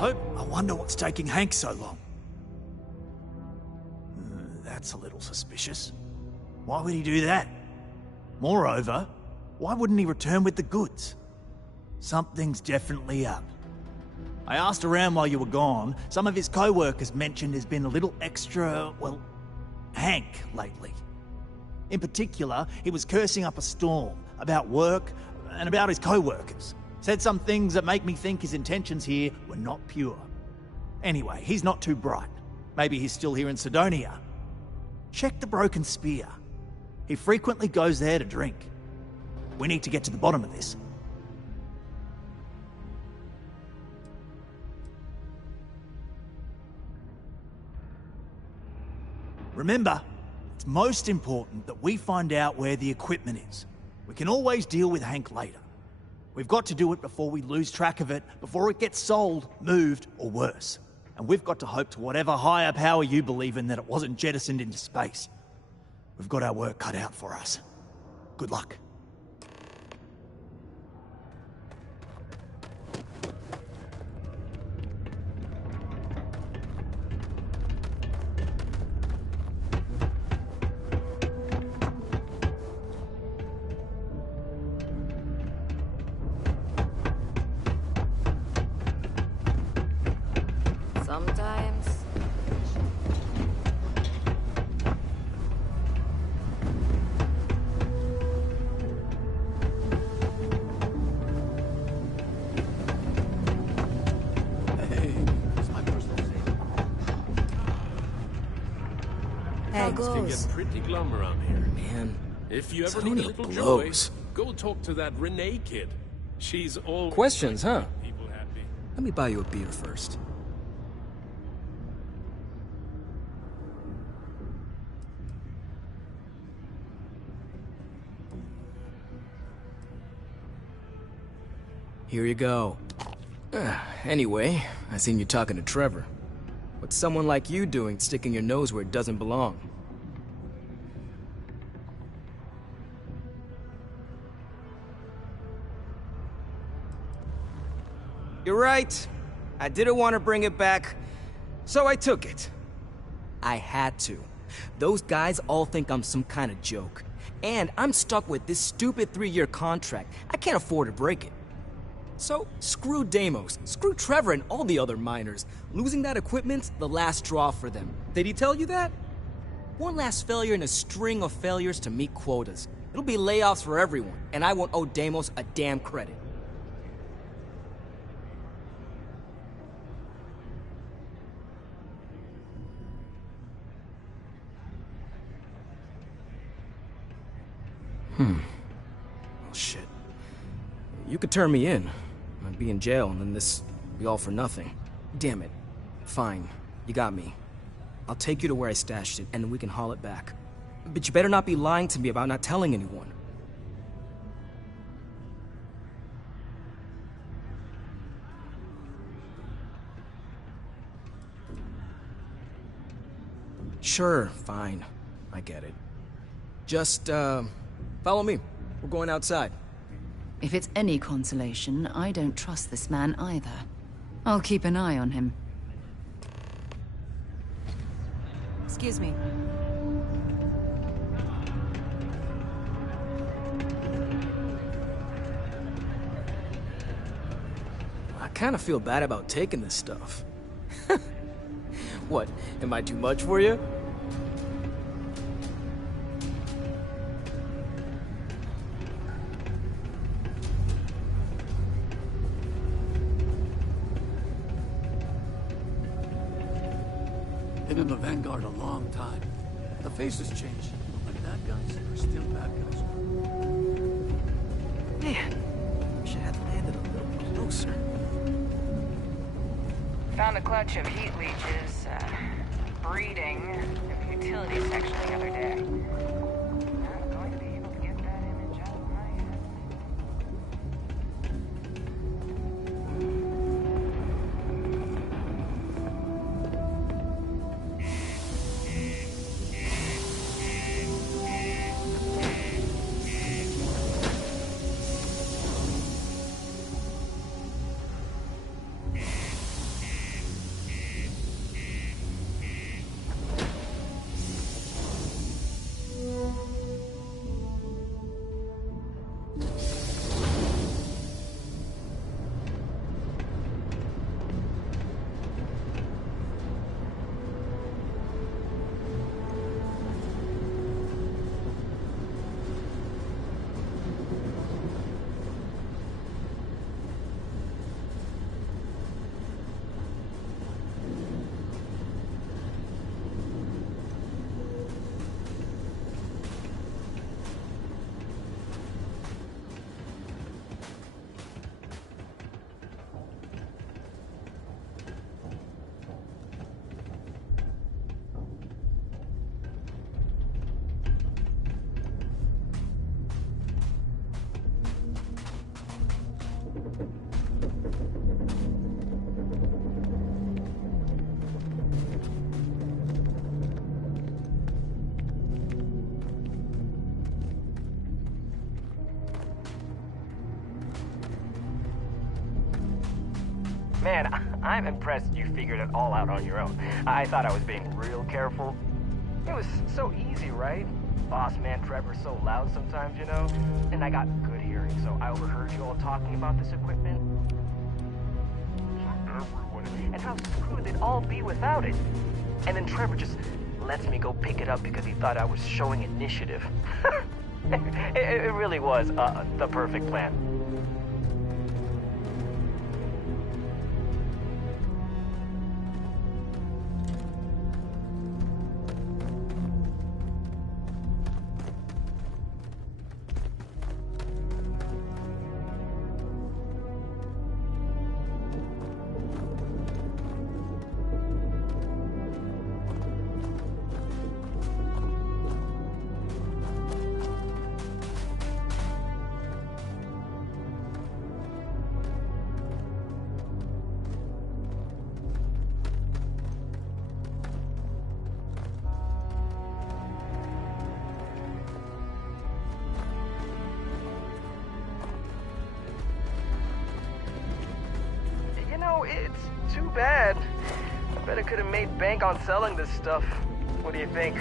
I wonder what's taking Hank so long. That's a little suspicious. Why would he do that? Moreover, why wouldn't he return with the goods? Something's definitely up. I asked around while you were gone. Some of his co-workers mentioned there's been a little extra, well, Hank lately. In particular, he was cursing up a storm about work and about his co-workers. Said some things that make me think his intentions here were not pure. Anyway, he's not too bright. Maybe he's still here in Sidonia. Check the Broken Spear. He frequently goes there to drink. We need to get to the bottom of this. Remember, it's most important that we find out where the equipment is. We can always deal with Hank later. We've got to do it before we lose track of it, before it gets sold, moved, or worse. And we've got to hope to whatever higher power you believe in that it wasn't jettisoned into space. We've got our work cut out for us. Good luck. Sometimes. Things can get pretty glum around here. Man, If you ever Sidonia need a little blows. joy, go talk to that Renee kid. She's all Questions, huh? people happy. Let me buy you a beer first. Here you go. Anyway, I seen you talking to Trevor. What's someone like you doing sticking your nose where it doesn't belong? You're right. I didn't want to bring it back, so I took it. I had to. Those guys all think I'm some kind of joke. And I'm stuck with this stupid 3-year contract. I can't afford to break it. So, screw Deimos, screw Trevor and all the other miners. Losing that equipment's the last straw for them. Did he tell you that? One last failure in a string of failures to meet quotas. It'll be layoffs for everyone, and I won't owe Deimos a damn credit. Oh, shit. You could turn me in. I'd be in jail, and then this be all for nothing. Damn it. Fine. You got me. I'll take you to where I stashed it, and then we can haul it back. But you better not be lying to me about not telling anyone. Sure, fine. I get it. Just, follow me. We're going outside. If it's any consolation, I don't trust this man either. I'll keep an eye on him. Excuse me. I kind of feel bad about taking this stuff. What, am I too much for you? Been in the Vanguard a long time. The faces change, but bad guys are still bad guys. Man, wish I had landed a little closer. Found a clutch of heat leeches, breeding in the utility section the other day. Not going to be able to get that image out of my head. Man, I'm impressed you figured it all out on your own. I thought I was being real careful. It was so easy, right? Boss man Trevor's so loud sometimes, you know? And I got good hearing, so I overheard you all talking about this equipment. And how screwed they'd all be without it. And then Trevor just lets me go pick it up because he thought I was showing initiative. It really was the perfect plan. It's too bad. I bet I could have made bank on selling this stuff. What do you think?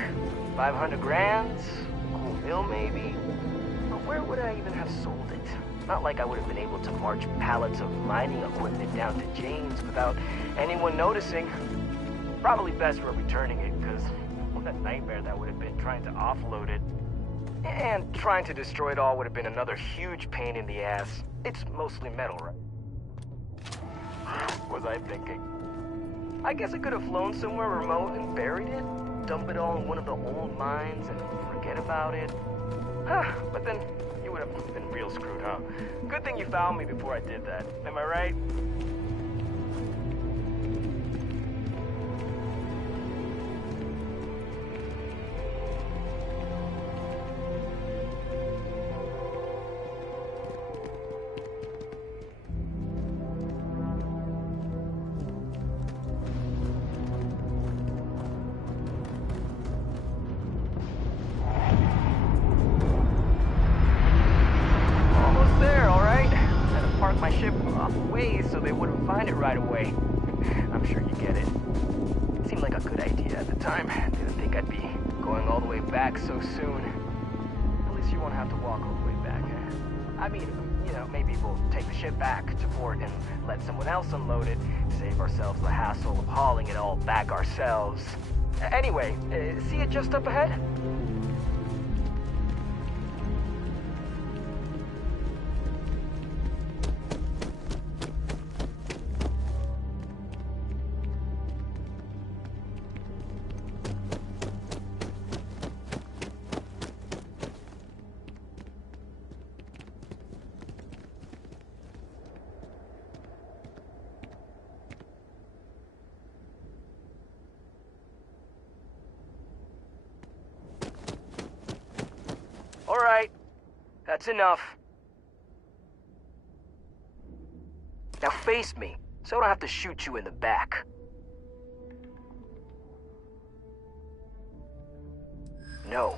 500 grand? Cool mill, maybe? But where would I even have sold it? Not like I would have been able to march pallets of mining equipment down to James without anyone noticing. Probably best for returning it, because what a nightmare that would have been trying to offload it. And trying to destroy it all would have been another huge pain in the ass. It's mostly metal, right? Was I thinking? I guess I could have flown somewhere remote and buried it, dump it all in one of the old mines and forget about it. But then you would have been real screwed, huh? Good thing you found me before I did that. Am I right? right away. I'm sure you get it. It seemed like a good idea at the time. Didn't think I'd be going all the way back so soon. At least you won't have to walk all the way back. I mean, you know, maybe we'll take the ship back to port and let someone else unload it. Save ourselves the hassle of hauling it all back ourselves. Anyway, see it just up ahead? Alright, that's enough. Now face me, so I don't have to shoot you in the back. No,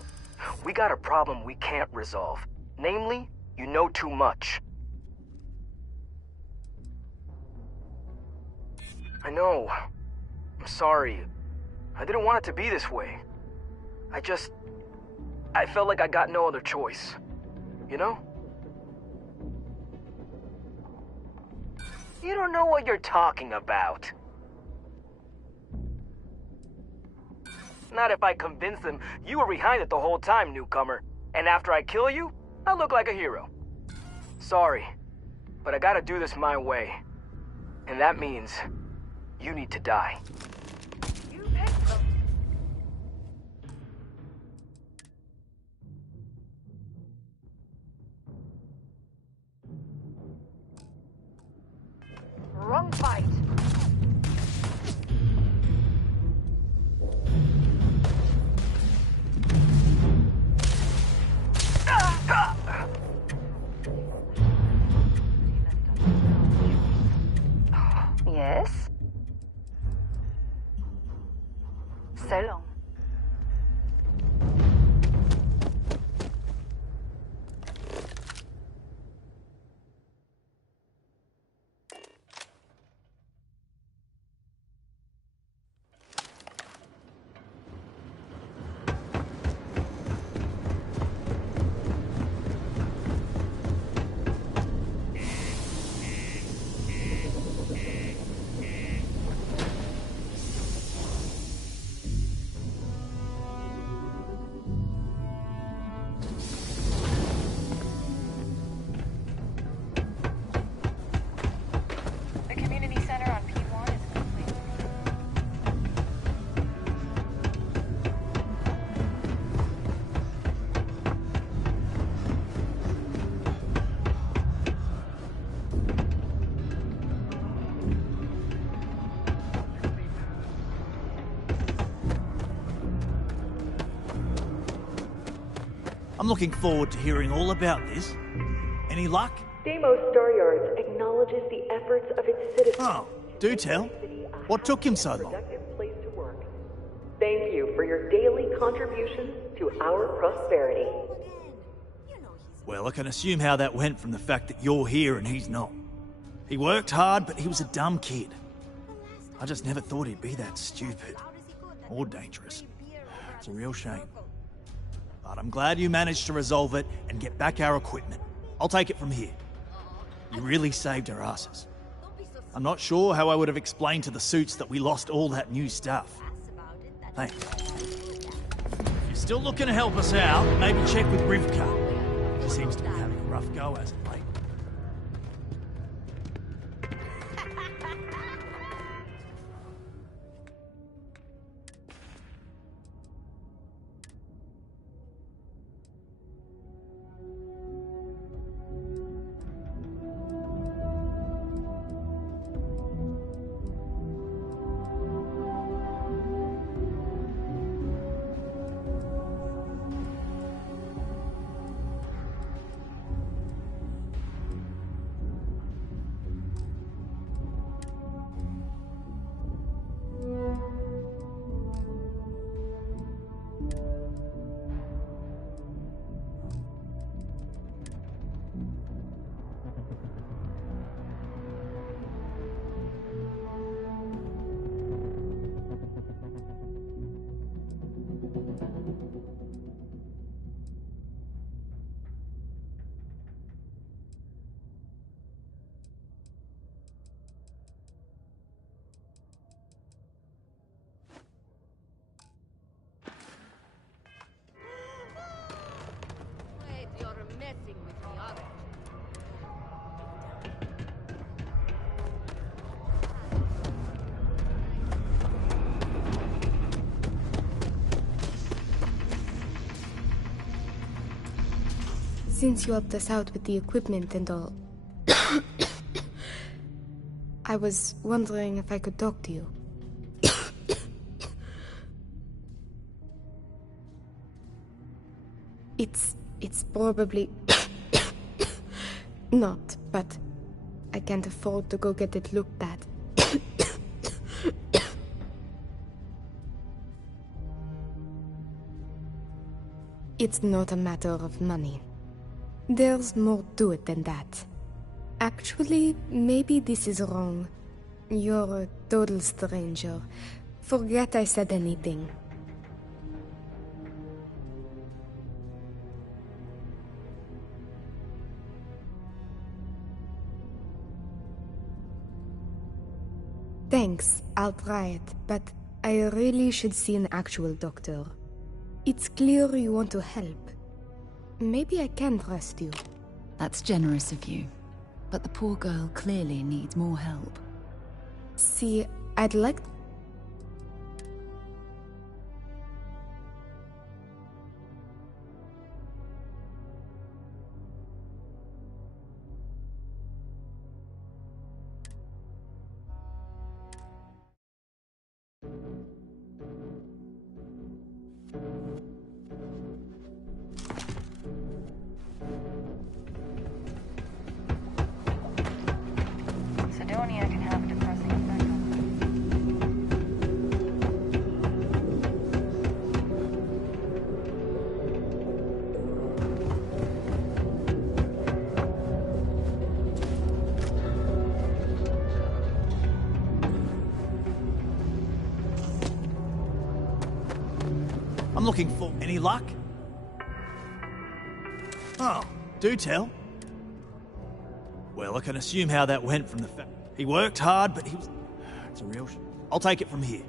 we got a problem we can't resolve. Namely, you know too much. I know. I'm sorry. I didn't want it to be this way. I felt like I got no other choice. You know? You don't know what you're talking about. Not if I convince them you were behind it the whole time, newcomer. And after I kill you, I look like a hero. Sorry, but I gotta do this my way. And that means you need to die. Wrong fight. Yes? So long. I'm looking forward to hearing all about this. Any luck? Deimos Star Yards acknowledges the efforts of its citizens. Oh, do tell. What took him so long? Place to work. Thank you for your daily contributions to our prosperity. Well, I can assume how that went from the fact that you're here and he's not. He worked hard, but he was a dumb kid. I just never thought he'd be that stupid. Or dangerous. It's a real shame. But I'm glad you managed to resolve it and get back our equipment. I'll take it from here. You really saved our asses. I'm not sure how I would have explained to the suits that we lost all that new stuff. Thanks. If you're still looking to help us out, maybe check with Rivka. She seems to be having a rough go as of late. Since you helped us out with the equipment and all, I was wondering if I could talk to you. It's probably not, but I can't afford to go get it looked at. It's not a matter of money. There's more to it than that. Actually, maybe this is wrong. You're a total stranger. Forget I said anything. Thanks, I'll try it, but I really should see an actual doctor. It's clear you want to help. Maybe I can trust you. That's generous of you, but the poor girl clearly needs more help. See, I'd like... Sidonia can have a depressing effect on I'm looking for any luck? Oh, do tell. Well, I can assume how that went from the fact he worked hard, but he was... It's a real I'll take it from here.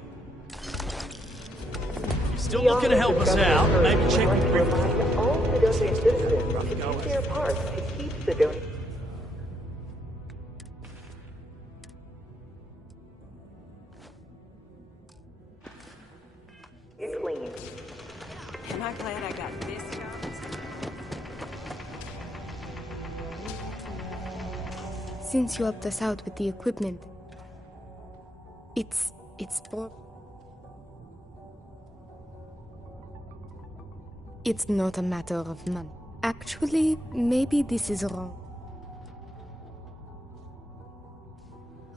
You're still looking to help us out, maybe check with Griffith. All Sidonian citizens to do their part to keep Sidonia. Clean. Am I glad I got this job? Since you helped us out with the equipment, it's not a matter of money. Actually, maybe this is wrong.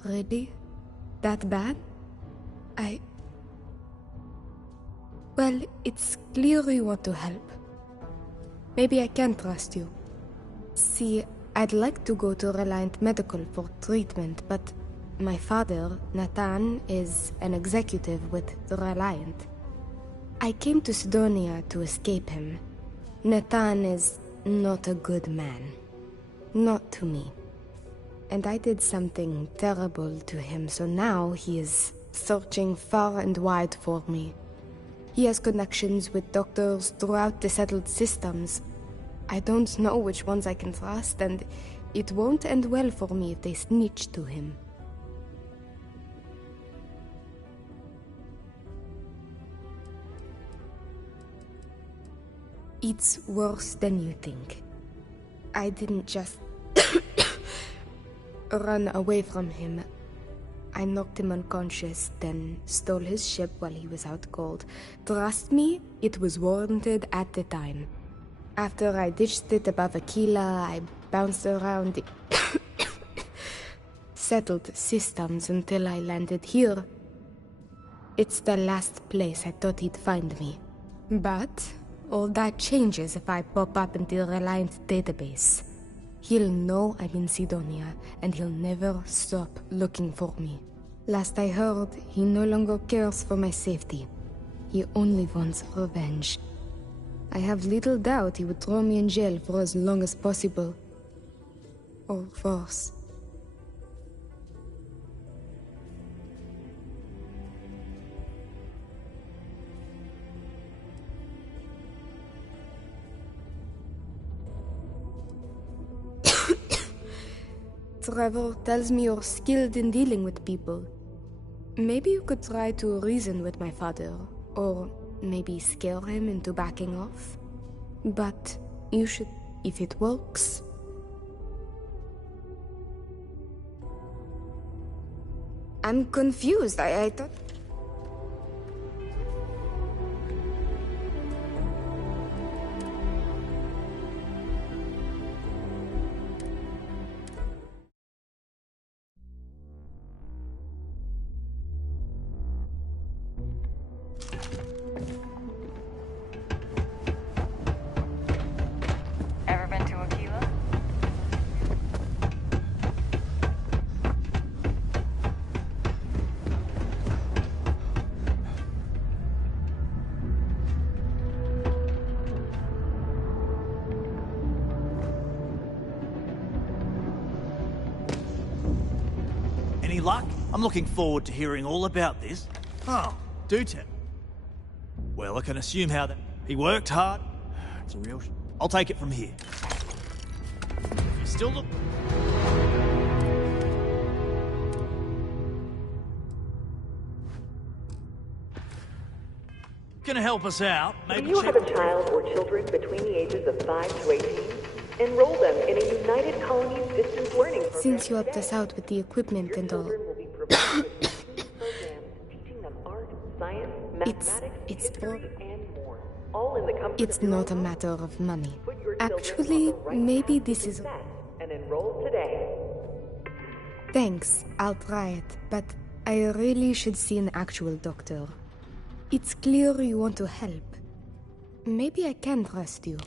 Really? That bad? Well, it's clear you want to help. Maybe I can trust you. See, I'd like to go to Reliant Medical for treatment, but my father, Nathan, is an executive with the Reliant. I came to Sidonia to escape him. Nathan is not a good man. Not to me. And I did something terrible to him, so now he is searching far and wide for me. He has connections with doctors throughout the settled systems. I don't know which ones I can trust, and it won't end well for me if they snitch to him. It's worse than you think. I didn't just run away from him. I knocked him unconscious, then stole his ship while he was out cold. Trust me, it was warranted at the time. After I ditched it above Aquila, I bounced around the settled systems until I landed here. It's the last place I thought he'd find me. But all that changes if I pop up in the Reliant database. He'll know I'm in Sidonia, and he'll never stop looking for me. Last I heard, he no longer cares for my safety. He only wants revenge. I have little doubt he would throw me in jail for as long as possible. Or worse. Trevor tells me you're skilled in dealing with people. Maybe you could try to reason with my father, or maybe scare him into backing off. But you should if it works. I'm confused. I thought... Ever been to Aquila? Any luck? I'm looking forward to hearing all about this. Oh, do tell. Well, I can assume how that... He worked hard. It's a real... I'll take it from here. If you still look... Gonna help us out? Do Maybe you check... have a child or children between the ages of 5 to 18? Enroll them in a United Colonies distance learning program. Since you helped us out with the equipment and all, Will be provided with teaching programs teaching them art, science, mathematics, history, and more. All in the comfort it's of your not a own matter of money. Put your children Actually, on the right maybe path to this is... success and enroll today. Thanks, I'll try it, but I really should see an actual doctor. It's clear you want to help. Maybe I can trust you.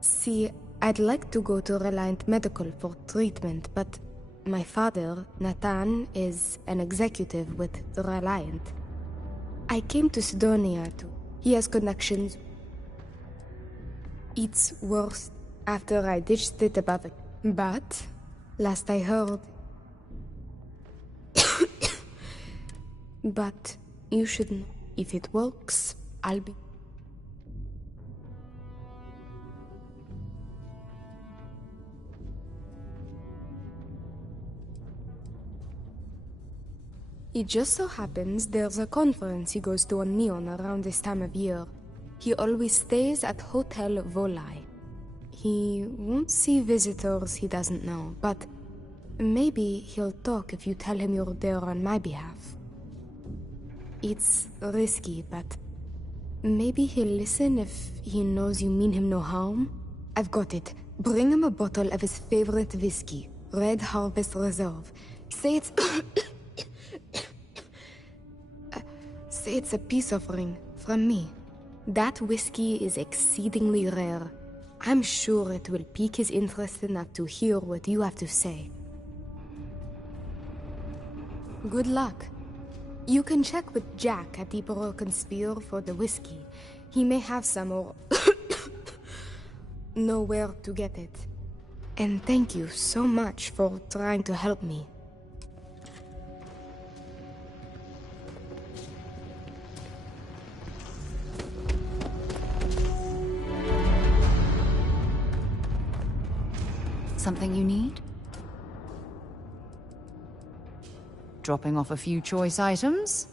See, I'd like to go to Reliant Medical for treatment, but my father, Nathan, is an executive with the Reliant. I came to Sidonia too. He has connections. It's worse after I ditched it about it. But, last I heard... But, you should know. If it works, I'll be... It just so happens there's a conference he goes to on Neon around this time of year. He always stays at Hotel Volai. He won't see visitors he doesn't know, but maybe he'll talk if you tell him you're there on my behalf. It's risky, but maybe he'll listen if he knows you mean him no harm. I've got it. Bring him a bottle of his favorite whiskey, Red Harvest Reserve. Say it's... Say it's a peace offering from me. That whiskey is exceedingly rare. I'm sure it will pique his interest enough to hear what you have to say. Good luck. You can check with Jack at the Broken Spear for the whiskey. He may have some or know where to get it. And thank you so much for trying to help me. Something you need? Dropping off a few choice items?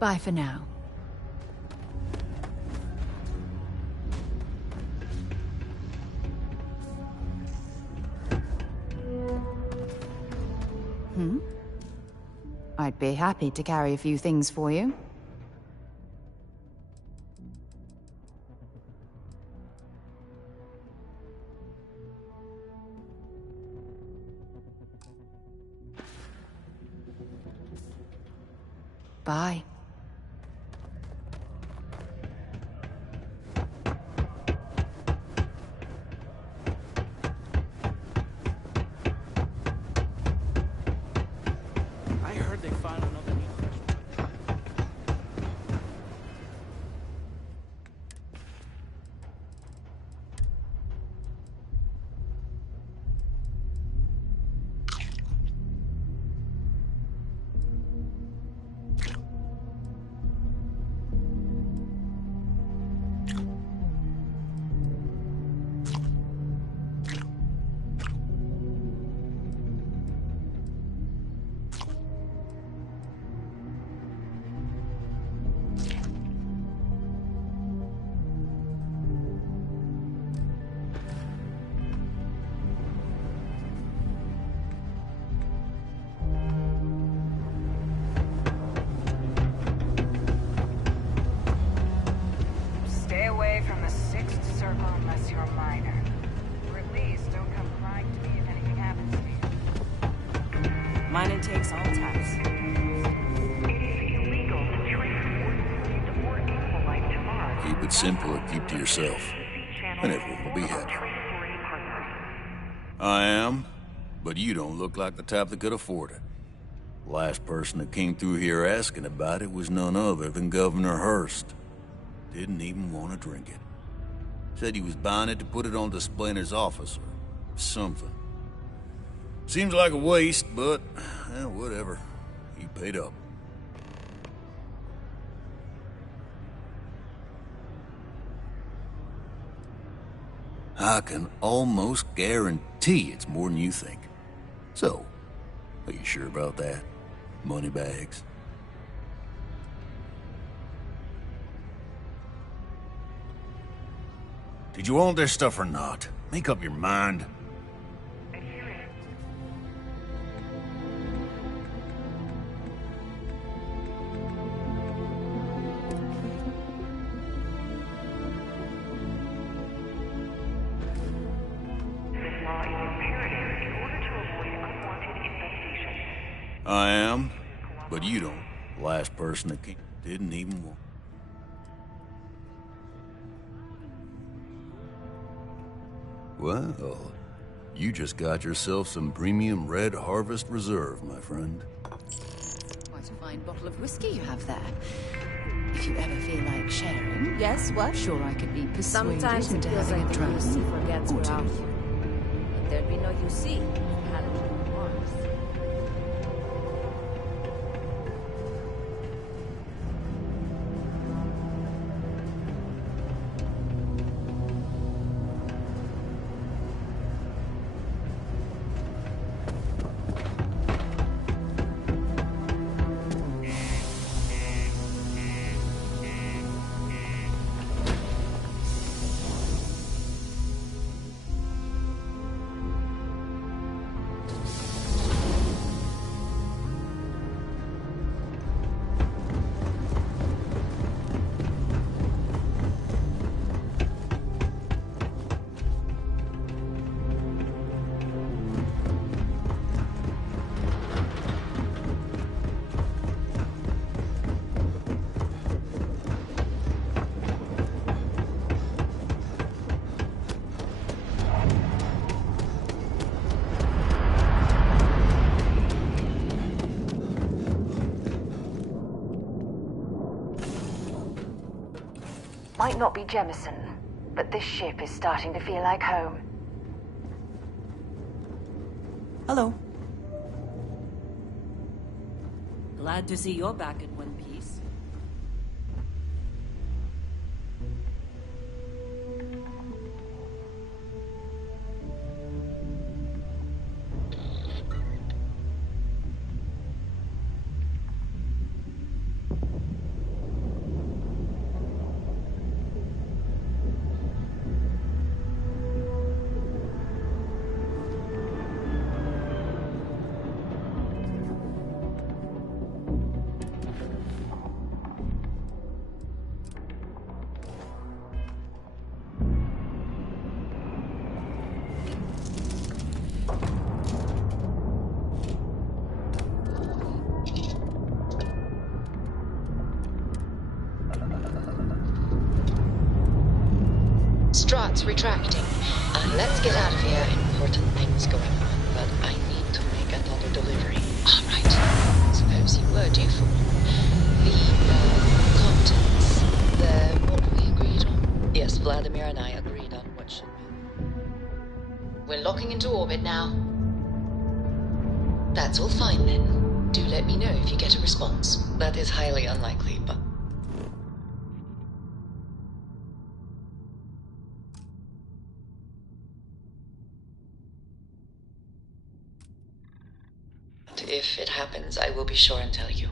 Bye for now. I'd be happy to carry a few things for you. Bye. I heard they found another new Mining takes all types. It is illegal to transport food or animal life to Mars. Keep it simple and keep to yourself, and everyone will be happy. I am, but you don't look like the type that could afford it. The last person that came through here asking about it was none other than Governor Hurst. Didn't even want to drink it. Said he was buying it to put it on display in his office or something. Seems like a waste, but whatever. He paid up. I can almost guarantee it's more than you think. So, are you sure about that? Moneybags? Did you want this stuff or not? Make up your mind. I am, but you don't. Last person that came didn't even want. Well, you just got yourself some premium Red Harvest Reserve, my friend. Quite a fine bottle of whiskey you have there. If you ever feel like sharing... Yes, what? Sure, I could be persuaded Sometimes it into feels having like a the dram. UC forgets Or we're two. out here. But there'd be no UC. Had it on Mars. Might not be Jemison, but this ship is starting to feel like home. Hello. Glad to see you're back in one piece. Strats retracting. Let's get out of here. Important things going on, but I need to make another delivery. Alright. Suppose you were due for the contents. What we agreed on? Yes, Vladimir and I agreed on what should be. We're locking into orbit now. That's all fine then. Do let me know if you get a response. That is highly unlikely, but... If it happens, I will be sure and tell you.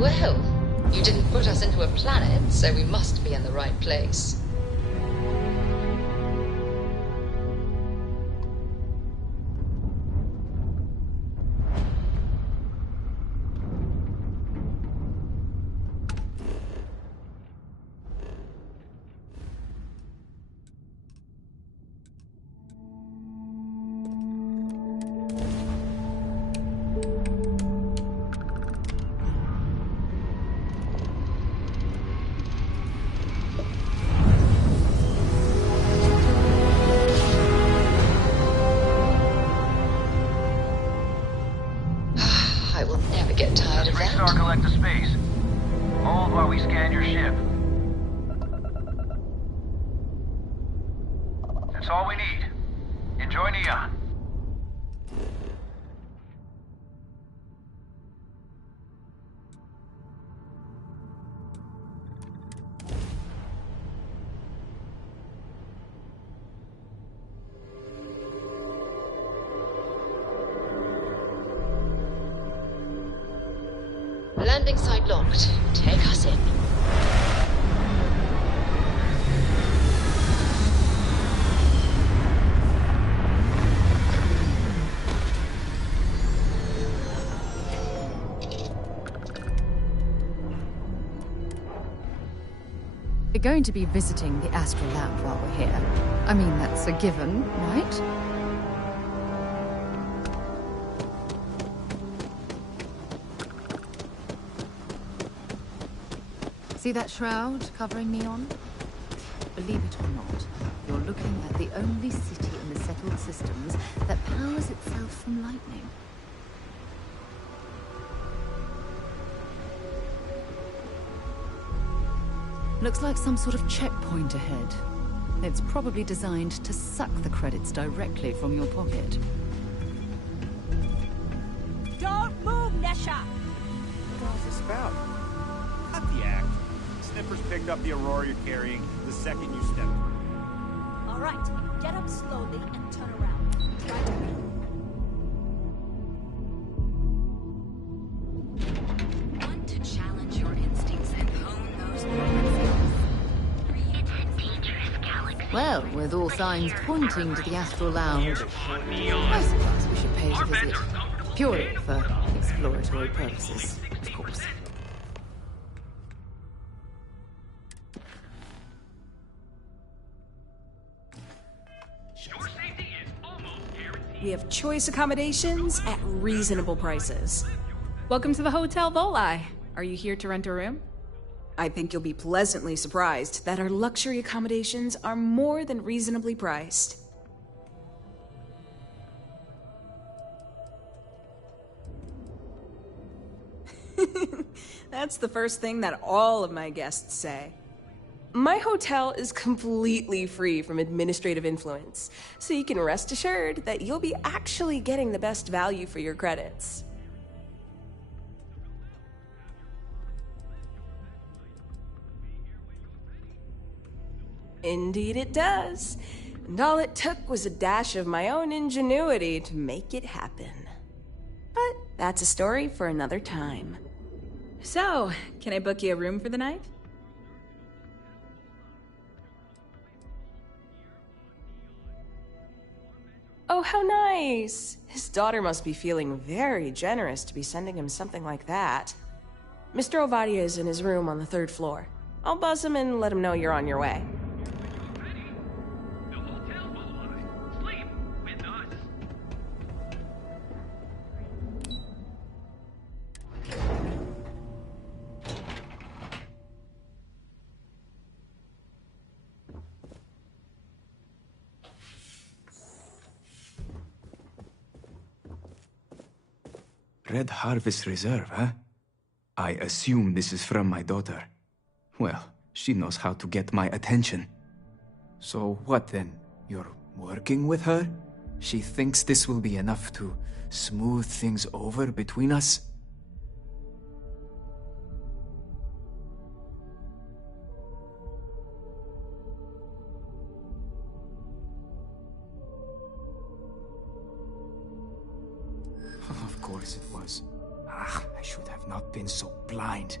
Well, you didn't put us into a planet, so we must be in the right place. I will never get tired of that. Star collector space. Hold while we scan your ship. That's all we need. Enjoy Neon. Landing site locked. Take us in. We're going to be visiting the Astral Lab while we're here. I mean, that's a given, right? See that shroud covering me on? Believe it or not, you're looking at the only city in the settled systems that powers itself from lightning. Looks like some sort of checkpoint ahead. It's probably designed to suck the credits directly from your pocket. Don't move, Nesha! What's this about? Cut the act. Snippers picked up the Aurora you're carrying the second you stepped. All right, get up slowly and turn around. Try to read. Want to challenge your instincts and hone those frequencies. It's a dangerous galaxy. Well, with all signs pointing to the Astral Lounge, I suppose we should pay a visit. Purely for exploratory purposes, of course. We have choice accommodations at reasonable prices. Welcome to the Hotel Volai. Are you here to rent a room? I think you'll be pleasantly surprised that our luxury accommodations are more than reasonably priced. That's the first thing that all of my guests say. My hotel is completely free from administrative influence, so you can rest assured that you'll be actually getting the best value for your credits. Indeed it does. And all it took was a dash of my own ingenuity to make it happen. But that's a story for another time. So, can I book you a room for the night? Oh, how nice! His daughter must be feeling very generous to be sending him something like that. Mr. Ovadia is in his room on the 3rd floor. I'll buzz him and let him know you're on your way. Red Harvest Reserve, huh? I assume this is from my daughter. Well, she knows how to get my attention. So what then? You're working with her? She thinks this will be enough to smooth things over between us? Of course it was. I should have not been so blind.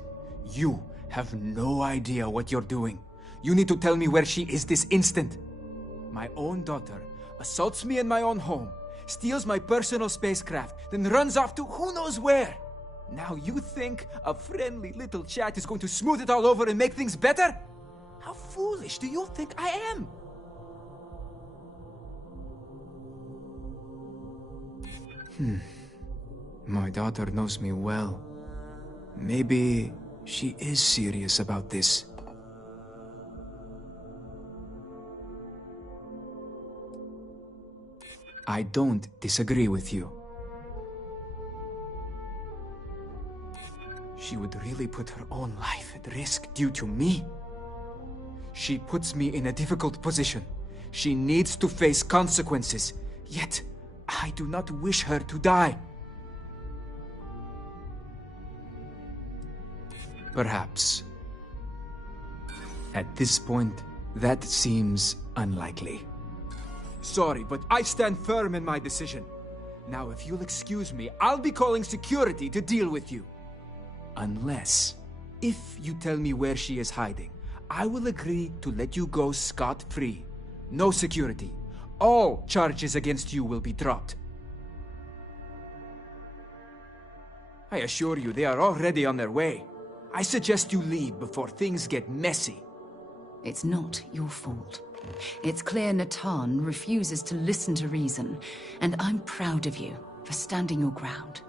You have no idea what you're doing. You need to tell me where she is this instant. My own daughter assaults me in my own home, steals my personal spacecraft, then runs off to who knows where. Now you think a friendly little chat is going to smooth it all over and make things better? How foolish do you think I am? My daughter knows me well. Maybe she is serious about this. I don't disagree with you. She would really put her own life at risk due to me. She puts me in a difficult position. She needs to face consequences. Yet, I do not wish her to die. Perhaps. At this point, that seems unlikely. Sorry, but I stand firm in my decision. Now, if you'll excuse me, I'll be calling security to deal with you. Unless, if you tell me where she is hiding, I will agree to let you go scot-free. No security. All charges against you will be dropped. I assure you, they are already on their way. I suggest you leave before things get messy. It's not your fault. It's clear Natan refuses to listen to reason, and I'm proud of you for standing your ground.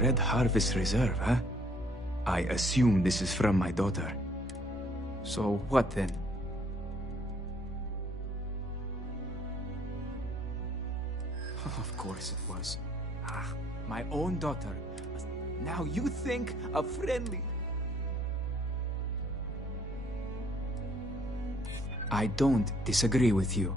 Red Harvest Reserve, huh? I assume this is from my daughter. So what then? Of course it was. My own daughter. Now you think a friendly... I don't disagree with you.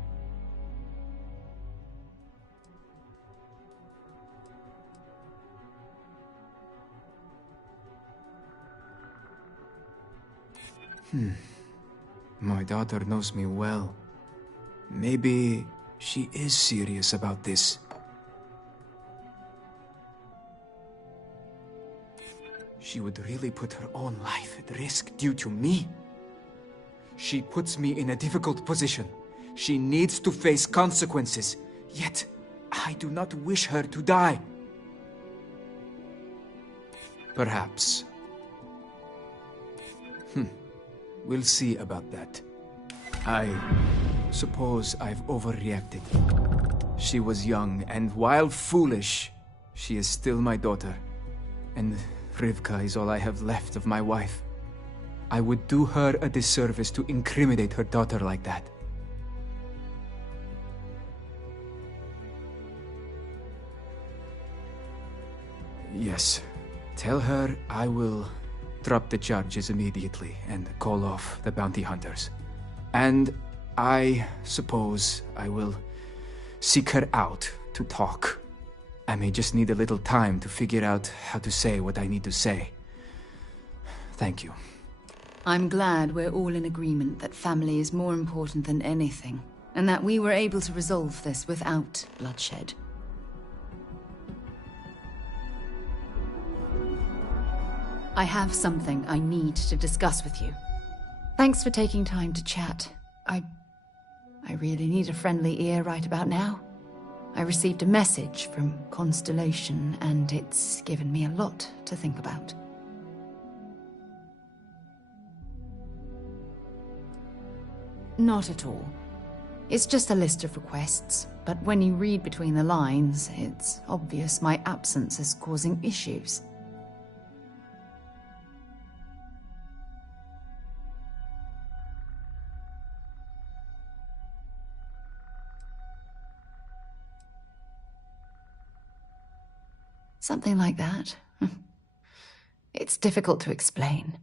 My daughter knows me well. Maybe she is serious about this. She would really put her own life at risk due to me. She puts me in a difficult position. She needs to face consequences. Yet, I do not wish her to die. Perhaps. We'll see about that. I suppose I've overreacted. She was young, and while foolish, she is still my daughter. And Rivka is all I have left of my wife. I would do her a disservice to incriminate her daughter like that. Yes, tell her I will drop the charges immediately and call off the bounty hunters. And I suppose I will seek her out to talk. I may just need a little time to figure out how to say what I need to say. Thank you. I'm glad we're all in agreement that family is more important than anything, and that we were able to resolve this without bloodshed. I have something I need to discuss with you. Thanks for taking time to chat. I really need a friendly ear right about now. I received a message from Constellation, and it's given me a lot to think about. Not at all. It's just a list of requests, but when you read between the lines, it's obvious my absence is causing issues. Something like that. It's difficult to explain.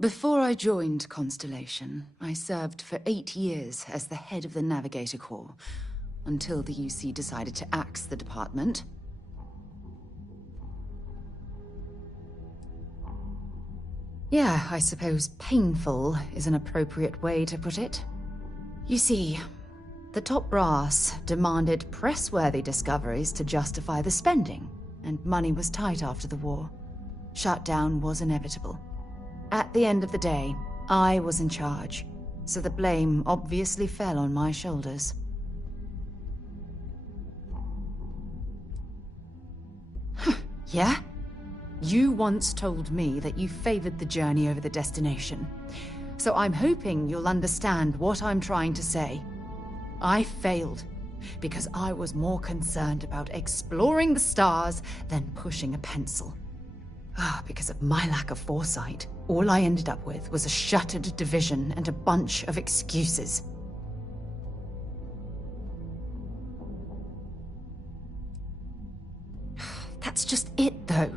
Before I joined Constellation, I served for 8 years as the head of the Navigator Corps, until the UC decided to axe the department. Yeah, I suppose painful is an appropriate way to put it. You see, the top brass demanded press-worthy discoveries to justify the spending, and money was tight after the war. Shutdown was inevitable. At the end of the day, I was in charge, so the blame obviously fell on my shoulders. Yeah? You once told me that you favored the journey over the destination, so I'm hoping you'll understand what I'm trying to say. I failed because I was more concerned about exploring the stars than pushing a pencil. Because of my lack of foresight, all I ended up with was a shuttered division and a bunch of excuses. That's just it, though.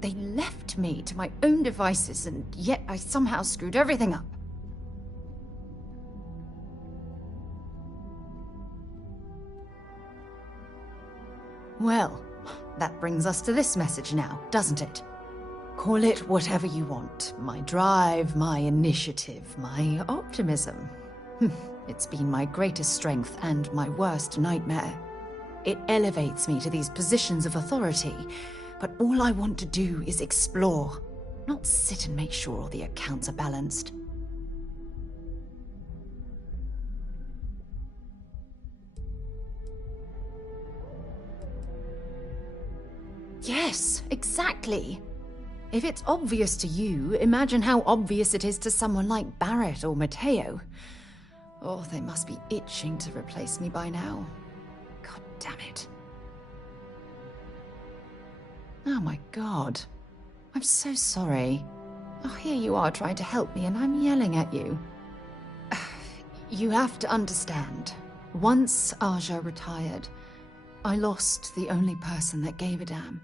They left me to my own devices, and yet I somehow screwed everything up. Well, that brings us to this message now, doesn't it? Call it whatever you want. My drive, my initiative, my optimism. It's been my greatest strength and my worst nightmare. It elevates me to these positions of authority, but all I want to do is explore, not sit and make sure all the accounts are balanced. Yes, exactly. If it's obvious to you, imagine how obvious it is to someone like Barrett or Mateo. Oh, they must be itching to replace me by now. God damn it. Oh my god. I'm so sorry. Oh, here you are trying to help me and I'm yelling at you. You have to understand. Once Aja retired, I lost the only person that gave a damn.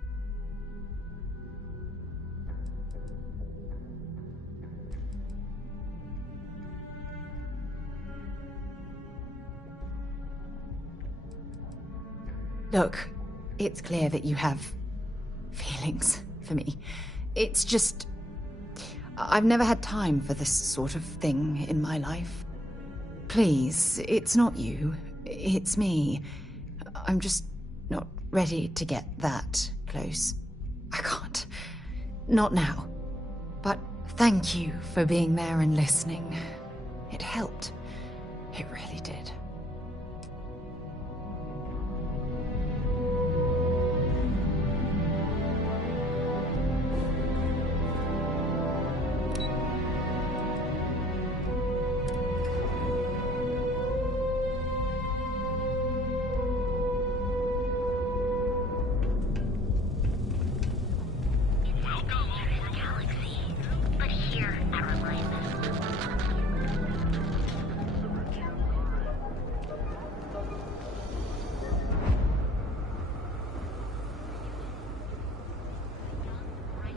Look, it's clear that you have feelings for me. It's just... I've never had time for this sort of thing in my life. Please, it's not you. It's me. I'm just not ready to get that close. I can't. Not now. But thank you for being there and listening. It helped. It really did.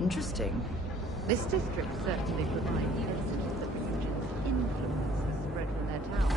Interesting. This district certainly provides evidence that Legion's influence has spread from their tower.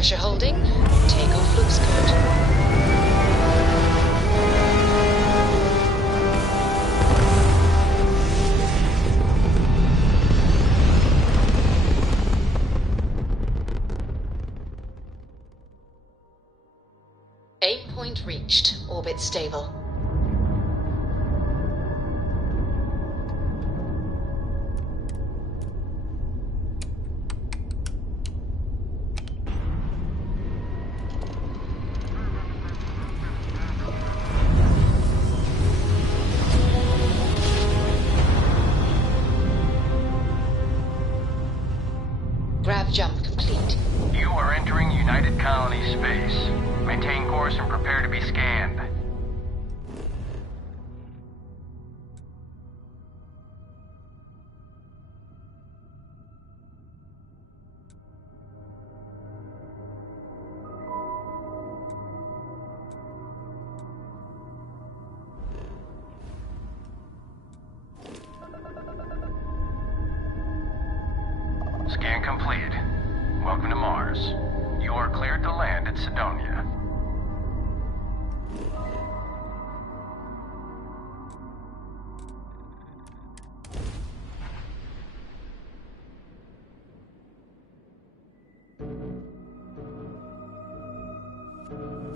Pressure holding. Takeoff looks good. Aim point reached. Orbit stable. Grav jump complete. You are entering United Colony space. Maintain course and prepare to be scanned. Scan completed. Welcome to Mars. You are cleared to land at Sidonia.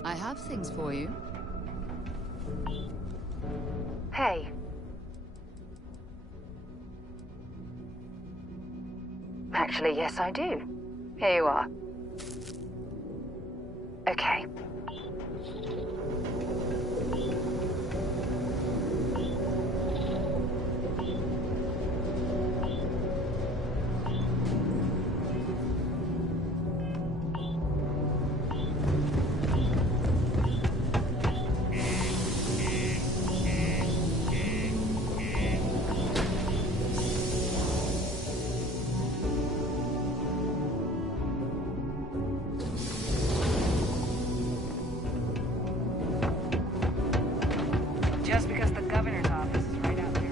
I have things for you. Hey. Actually, yes, I do. Here you are. Okay. Just because the governor's office is right out there.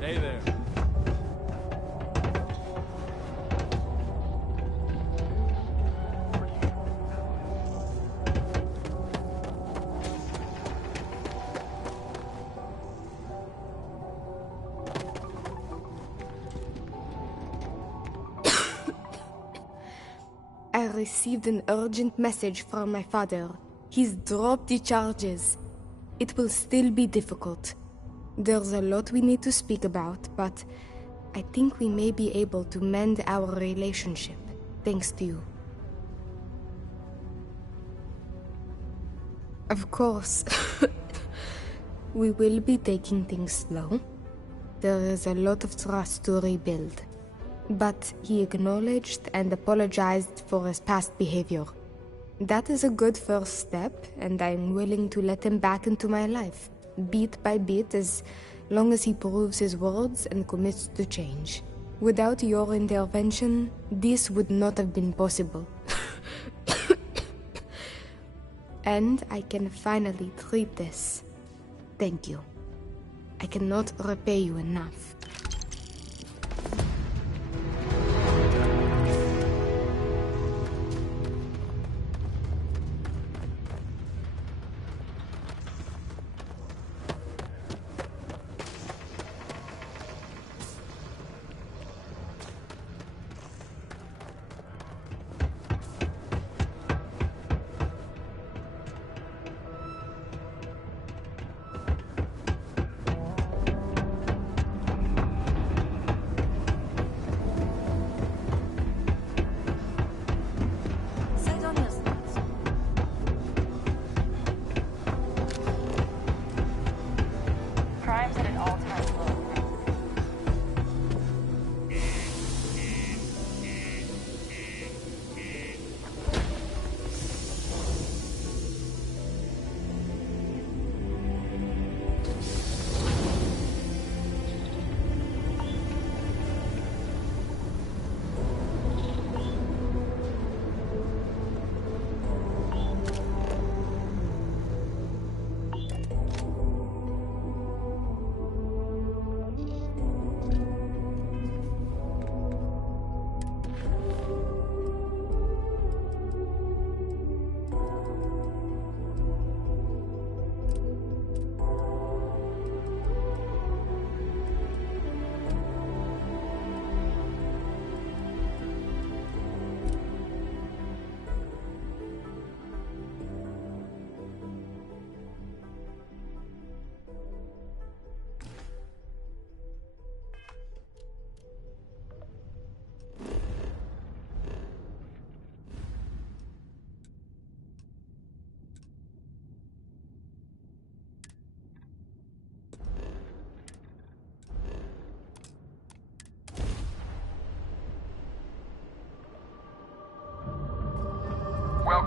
Hey there. I received an urgent message from my father. He's dropped the charges. It will still be difficult. There's a lot we need to speak about, but I think we may be able to mend our relationship, thanks to you. Of course, we will be taking things slow. There is a lot of trust to rebuild. But he acknowledged and apologized for his past behavior. That is a good first step, and I'm willing to let him back into my life, bit by bit, as long as he proves his words and commits to change. Without your intervention, this would not have been possible. And I can finally treat this. Thank you. I cannot repay you enough.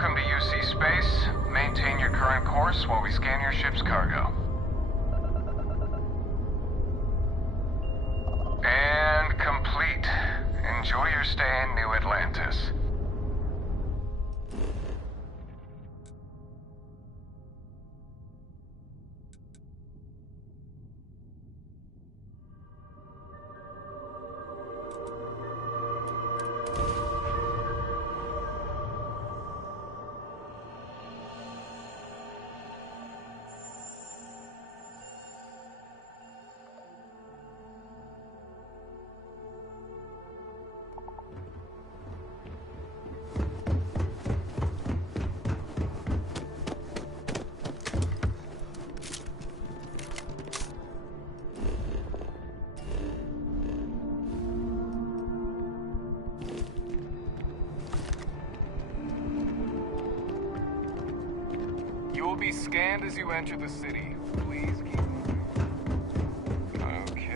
Welcome to UC Space. Maintain your current course while we scan your ship's cargo. And complete. Enjoy your stay in New Atlantis. You will be scanned as you enter the city. Please keep moving. Okay.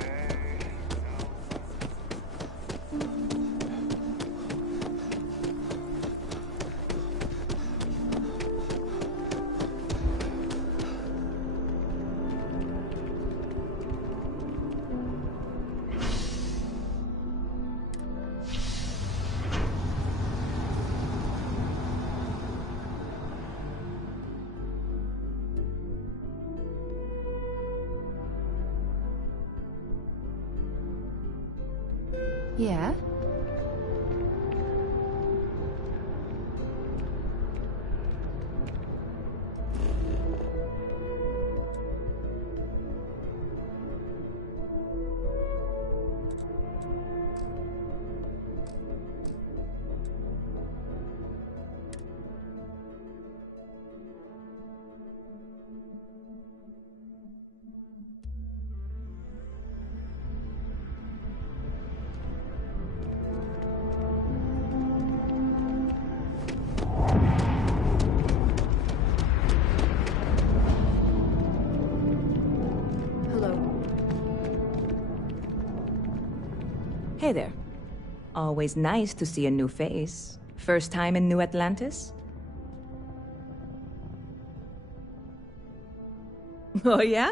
Yeah? Hey there. Always nice to see a new face. First time in New Atlantis? Oh yeah?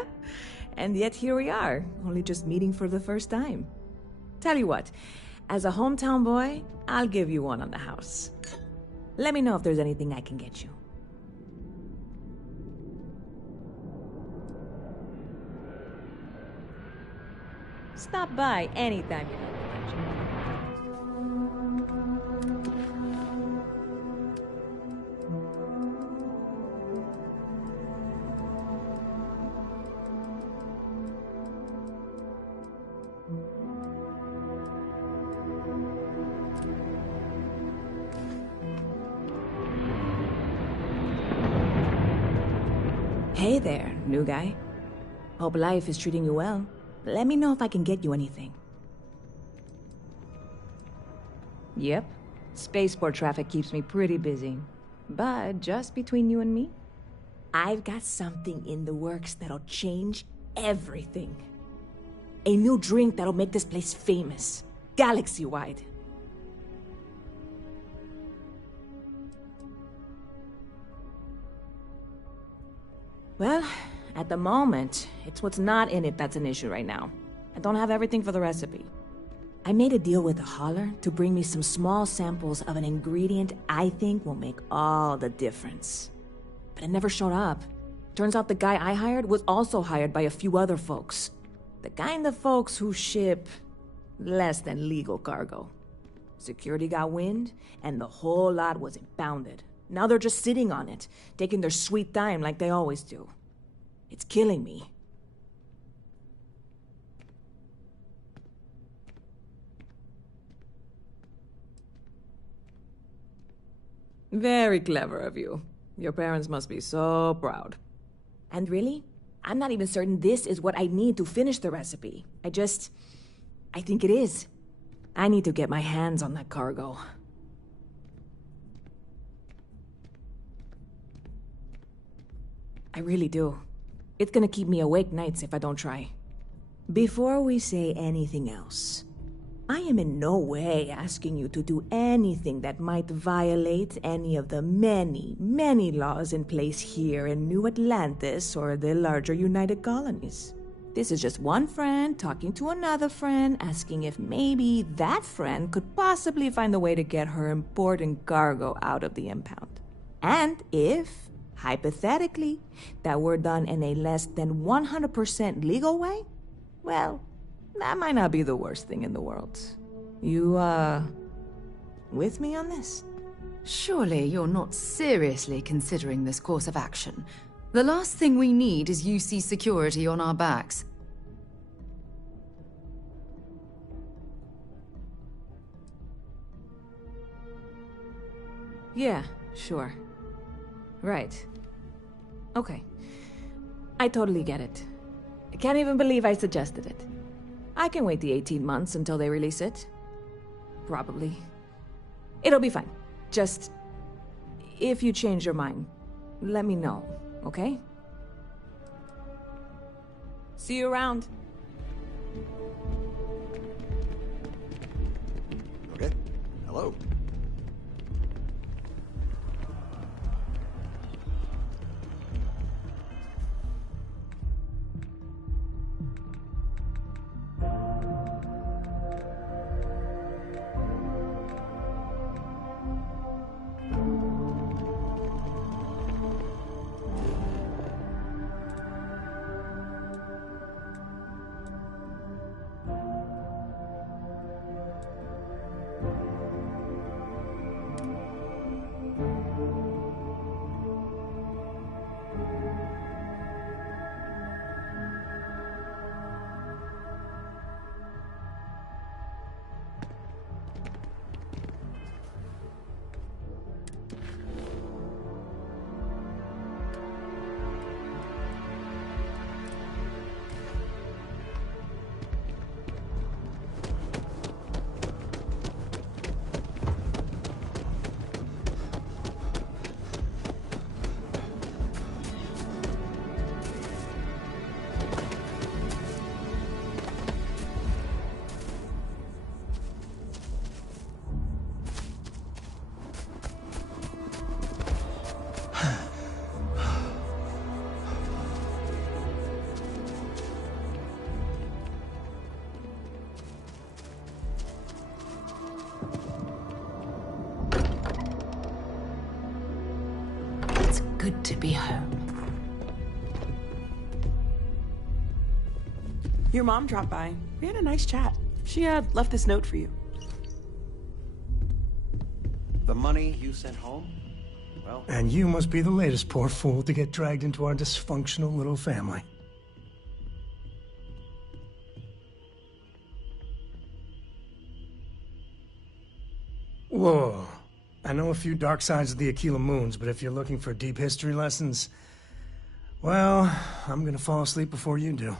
And yet here we are, only just meeting for the first time. Tell you what, as a hometown boy, I'll give you one on the house. Let me know if there's anything I can get you. Stop by anytime you need. Hey there, new guy. Hope life is treating you well. Let me know if I can get you anything. Yep. Spaceport traffic keeps me pretty busy. But just between you and me, I've got something in the works that'll change everything. A new drink that'll make this place famous. Galaxy-wide. Well, at the moment, it's what's not in it that's an issue right now. I don't have everything for the recipe. I made a deal with a hauler to bring me some small samples of an ingredient I think will make all the difference. But it never showed up. Turns out the guy I hired was also hired by a few other folks. The kind of folks who ship less than legal cargo. Security got wind, and the whole lot was impounded. Now they're just sitting on it, taking their sweet time like they always do. It's killing me. Very clever of you. Your parents must be so proud. And really, I'm not even certain this is what I need to finish the recipe. I think it is. I need to get my hands on that cargo. I really do. It's gonna keep me awake nights if I don't try. Before we say anything else, I am in no way asking you to do anything that might violate any of the many, many laws in place here in New Atlantis or the larger United Colonies. This is just one friend talking to another friend, asking if maybe that friend could possibly find a way to get her important cargo out of the impound. And if, hypothetically, that were done in a less than 100% legal way, well, that might not be the worst thing in the world. You, with me on this? Surely you're not seriously considering this course of action. The last thing we need is UC security on our backs. Yeah, sure. Right. Okay. I totally get it. I can't even believe I suggested it. I can wait the 18 months until they release it. Probably. It'll be fine. Just, if you change your mind, let me know, okay? See you around. Okay. Hello. Good to be home. Your mom dropped by. We had a nice chat. She left this note for you. The money you sent home? Well... And you must be the latest poor fool to get dragged into our dysfunctional little family. Whoa. I know a few dark sides of the Aquila Moons, but if you're looking for deep history lessons, well, I'm gonna fall asleep before you do.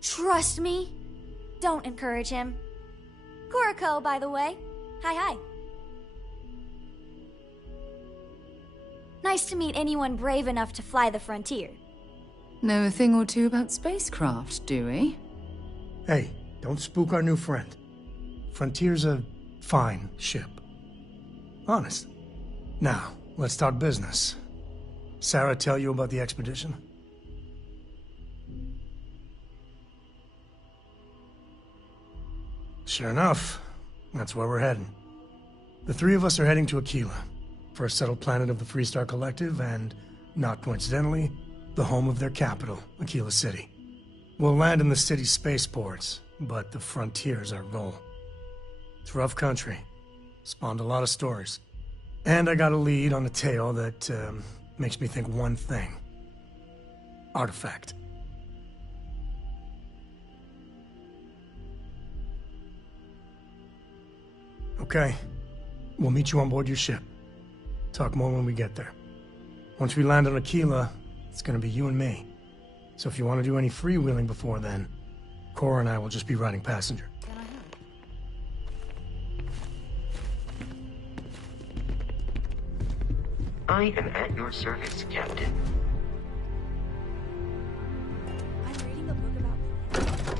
Trust me. Don't encourage him. Kuriko, by the way. Hi. Nice to meet anyone brave enough to fly the frontier. Know a thing or two about spacecraft, do we? Hey, don't spook our new friend. Frontier's a fine ship. Honest. Now, let's talk business. Sarah tell you about the expedition? Sure enough, that's where we're heading. The three of us are heading to Aquila, first settled planet of the Freestar Collective, and, not coincidentally, the home of their capital, Aquila City. We'll land in the city's spaceports, but the frontier's our goal. It's rough country. Spawned a lot of stories. And I got a lead on a tale that makes me think one thing. Artifact. Okay. We'll meet you on board your ship. Talk more when we get there. Once we land on Aquila, it's gonna be you and me. So if you want to do any freewheeling before then, Cora and I will just be riding passenger. I am at your service, Captain. I'm reading a book about...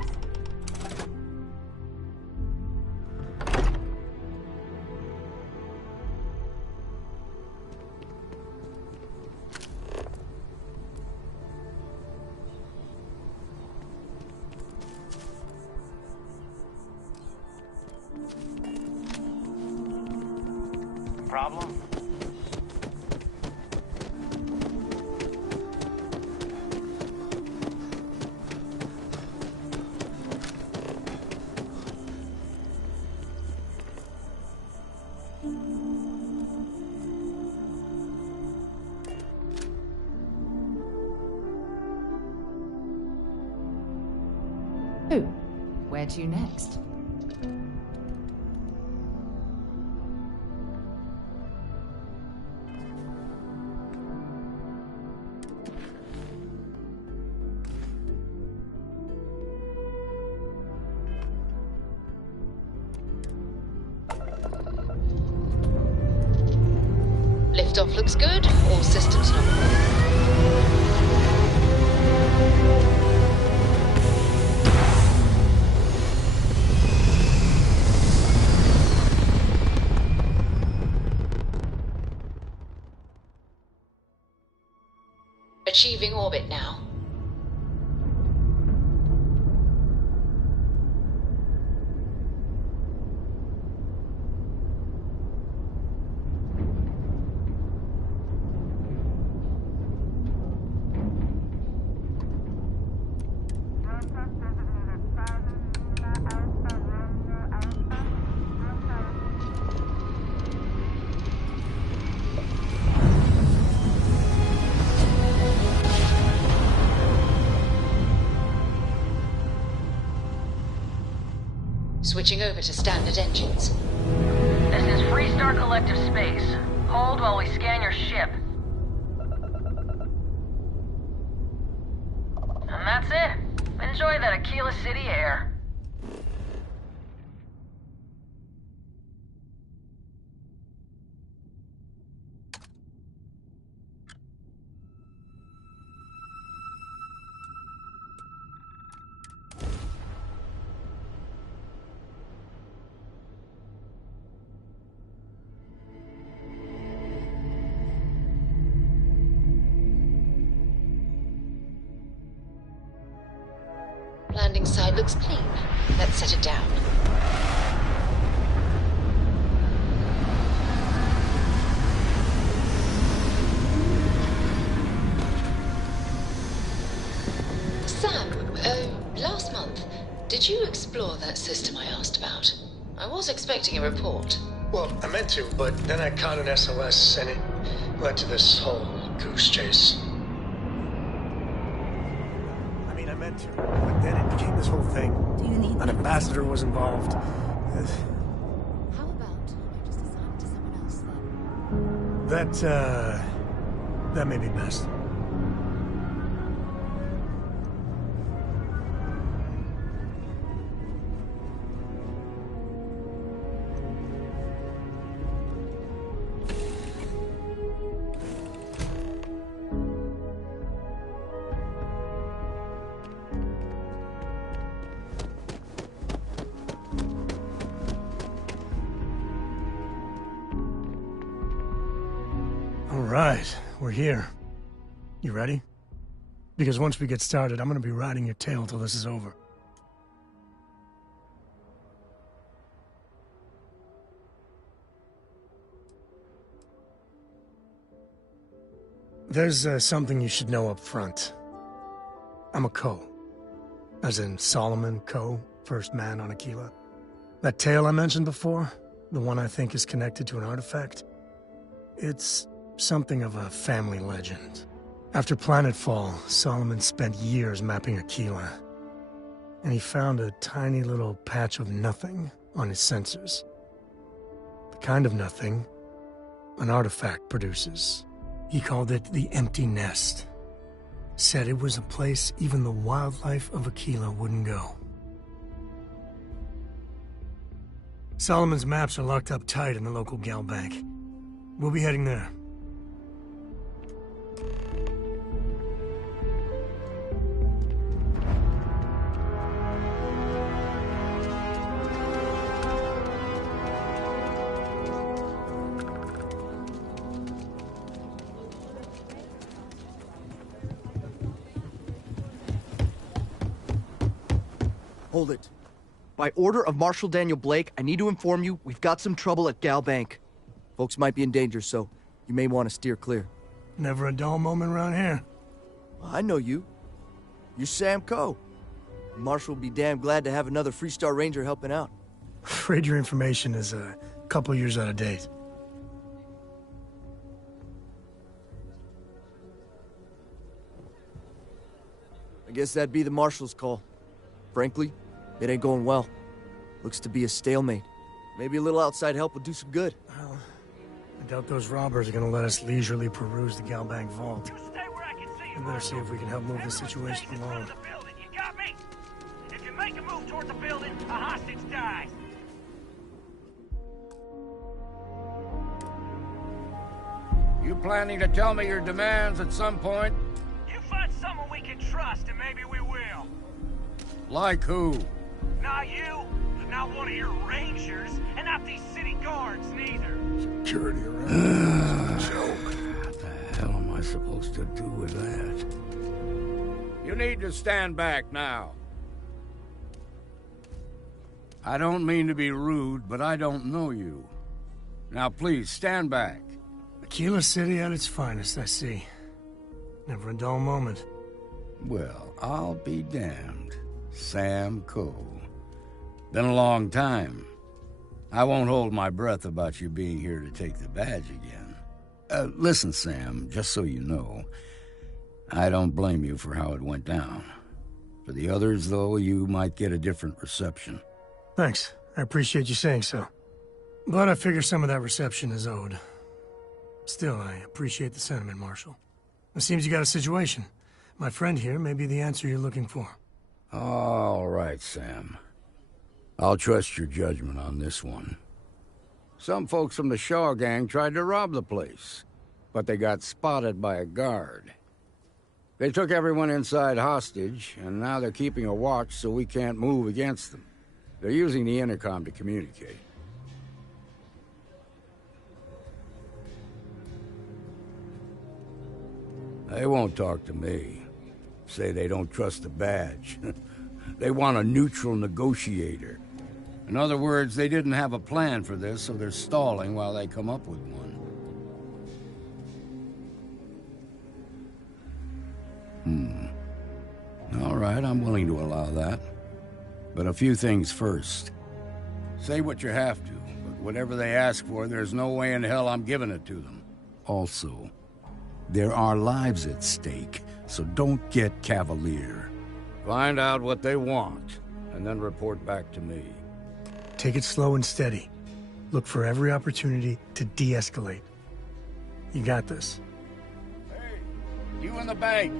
problem? Oh, where to next? Liftoff looks good. All systems nominal. Achieving orbit now. Switching over to standard engines. This is Freestar Collective Space. Hold while we scan your ship. And that's it. Enjoy that Aquila City air. Landing side looks clean. Let's set it down. Sam, last month, did you explore that system I asked about? I was expecting a report. Well, I meant to, but then I caught an SOS and it led to this whole goose chase. But then it became this whole thing. Do you need An ambassador was involved. How about I just assign it to someone else then? That may be best. Alright, we're here. You ready? Because once we get started, I'm gonna be riding your tail till this is over. There's something you should know up front. I'm a Co. As in Solomon Co., first man on Aquila. That tale I mentioned before, the one I think is connected to an artifact, it's something of a family legend. After planetfall, Solomon spent years mapping Aquila, and he found a tiny little patch of nothing on his sensors. The kind of nothing an artifact produces. He called it the Empty Nest. Said it was a place even the wildlife of Aquila wouldn't go. Solomon's maps are locked up tight in the local gal bank. We'll be heading there. Hold it. By order of Marshal Daniel Blake, I need to inform you we've got some trouble at Gal Bank. Folks might be in danger, so you may want to steer clear. Never a dull moment around here. I know you. You're Sam Coe. Marshall will be damn glad to have another Freestar Ranger helping out. Afraid your information is a couple years out of date. I guess that'd be the Marshal's call. Frankly, it ain't going well. Looks to be a stalemate. Maybe a little outside help would do some good. Well, I doubt those robbers are gonna let us leisurely peruse the Galbank vault. We better see if we can help move this situation along. You got me? If you make a move toward the building, a hostage dies. You planning to tell me your demands at some point? You find someone we can trust, and maybe we will. Like who? Not you, not one of your rangers, and not these city guards, neither. Security around. Joke. What the hell am I supposed to do with that? You need to stand back now. I don't mean to be rude, but I don't know you. Now please, stand back. Aquila City at its finest, I see. Never a dull moment. Well, I'll be damned. Sam Coe. Been a long time. I won't hold my breath about you being here to take the badge again. Listen, Sam, just so you know, I don't blame you for how it went down. For the others, though, you might get a different reception. Thanks. I appreciate you saying so. But I figure some of that reception is owed. Still, I appreciate the sentiment, Marshal. It seems you got a situation. My friend here may be the answer you're looking for. All right, Sam. I'll trust your judgment on this one. Some folks from the Shaw gang tried to rob the place, but they got spotted by a guard. They took everyone inside hostage, and now they're keeping a watch so we can't move against them. They're using the intercom to communicate. They won't talk to me. Say they don't trust the badge. They want a neutral negotiator. In other words, they didn't have a plan for this, so they're stalling while they come up with one. All right, I'm willing to allow that. But a few things first. Say what you have to, but whatever they ask for, there's no way in hell I'm giving it to them. Also, there are lives at stake, so don't get cavalier. Find out what they want, and then report back to me. Take it slow and steady. Look for every opportunity to de-escalate. You got this. Hey, you in the bank.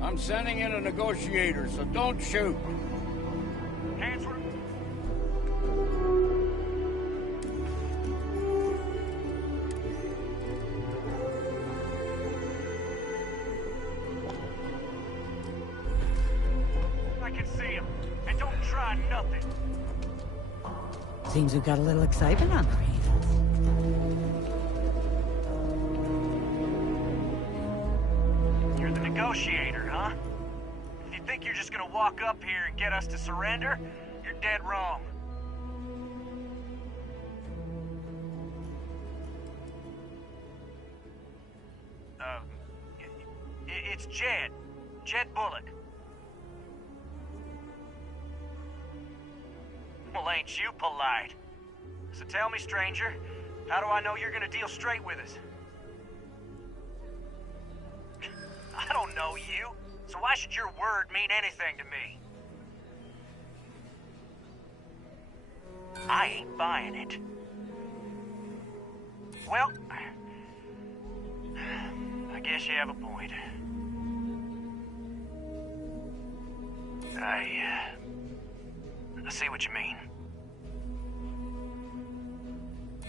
I'm sending in a negotiator, so don't shoot. Hands were... I can see him. And don't try nothing. Seems we've got a little excitement on our hands. You're the negotiator, huh? If you think you're just gonna walk up here and get us to surrender, you're dead wrong. It's Jed. Jed Bullock. Well, ain't you polite? So tell me, stranger, how do I know you're gonna deal straight with us? I don't know you, so why should your word mean anything to me? I ain't buying it. Well, I guess you have a point. I see what you mean.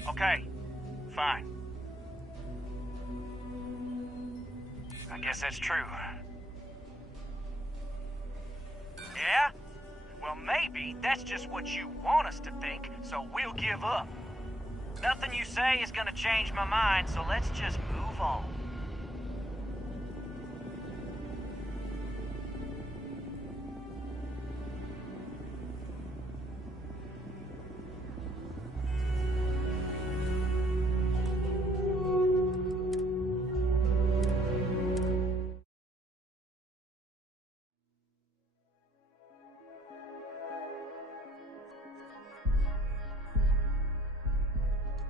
Okay, fine. I guess that's true. Yeah? Well, maybe that's just what you want us to think, so we'll give up. Nothing you say is gonna change my mind, so let's just move on.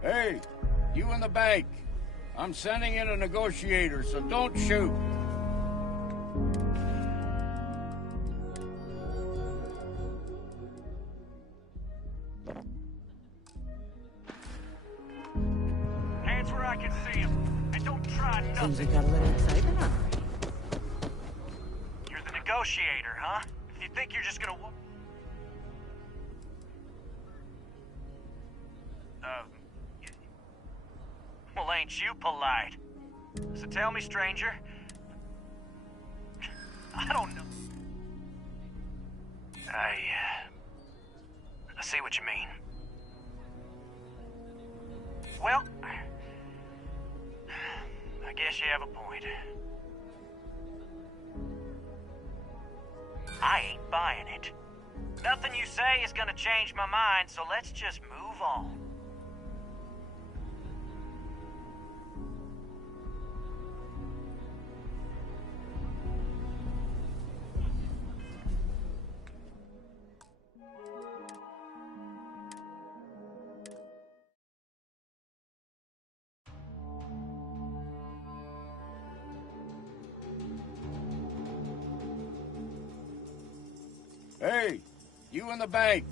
Hey, you in the bank. I'm sending in a negotiator, so don't shoot. Hands where I can see him, and don't try nothing. Things got a little exciting, huh? You're the negotiator, huh? If you think you're just gonna well, ain't you polite? So tell me, stranger. I don't know. I see what you mean. Well, I guess you have a point. I ain't buying it. Nothing you say is gonna change my mind, so let's just move on. Hey, you in the bank.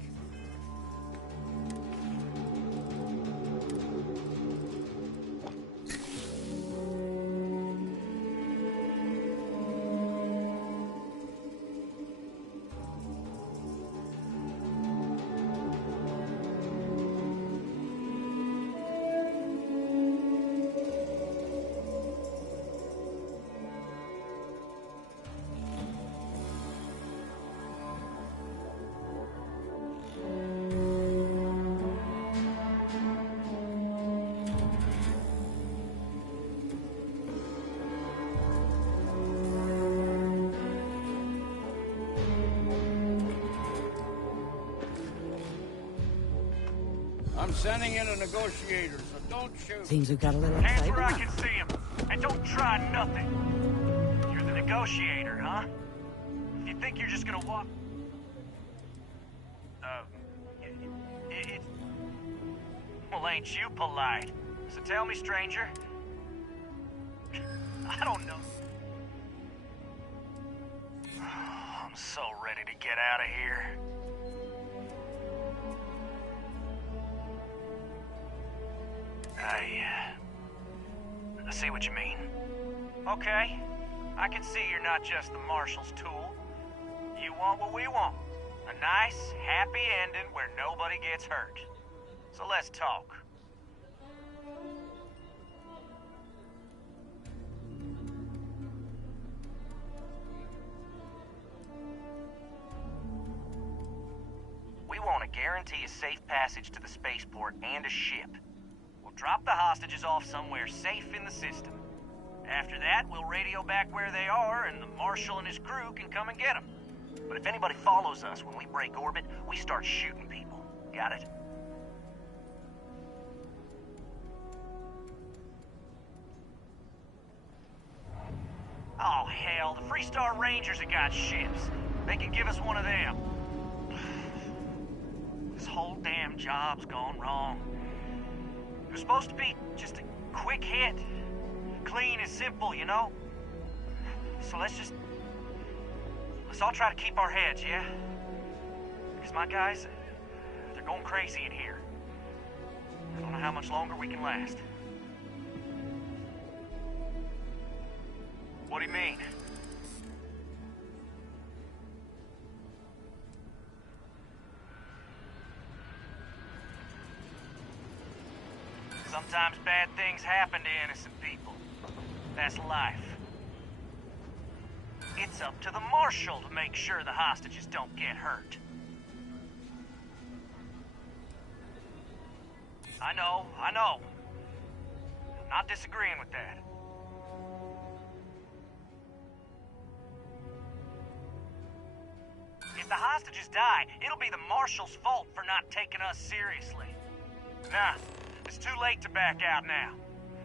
I'm sending in a negotiator, so don't shoot. Things have got a little Hands exciting, where I huh? can see him, and don't try nothing. You're the negotiator, huh? If you think you're just gonna walk... Well, ain't you polite? So tell me, stranger. I don't know. I'm so ready to get out of here. I see what you mean. Okay, I can see you're not just the Marshal's tool. You want what we want. A nice, happy ending where nobody gets hurt. So let's talk. We want to guarantee a safe passage to the spaceport and a ship. We'll drop the hostages off somewhere safe in the system. After that, we'll radio back where they are, and the Marshal and his crew can come and get them. But if anybody follows us when we break orbit, we start shooting people. Got it? Oh, hell, the Freestar Rangers have got ships. They can give us one of them. This whole damn job's gone wrong. It was supposed to be just a quick hit. Clean and simple, you know? So let's all try to keep our heads, yeah? Because my guys, they're going crazy in here. I don't know how much longer we can last. What do you mean? Sometimes bad things happen to innocent people. That's life. It's up to the Marshal to make sure the hostages don't get hurt. I know. I'm not disagreeing with that. If the hostages die, it'll be the Marshal's fault for not taking us seriously. Nah, it's too late to back out now.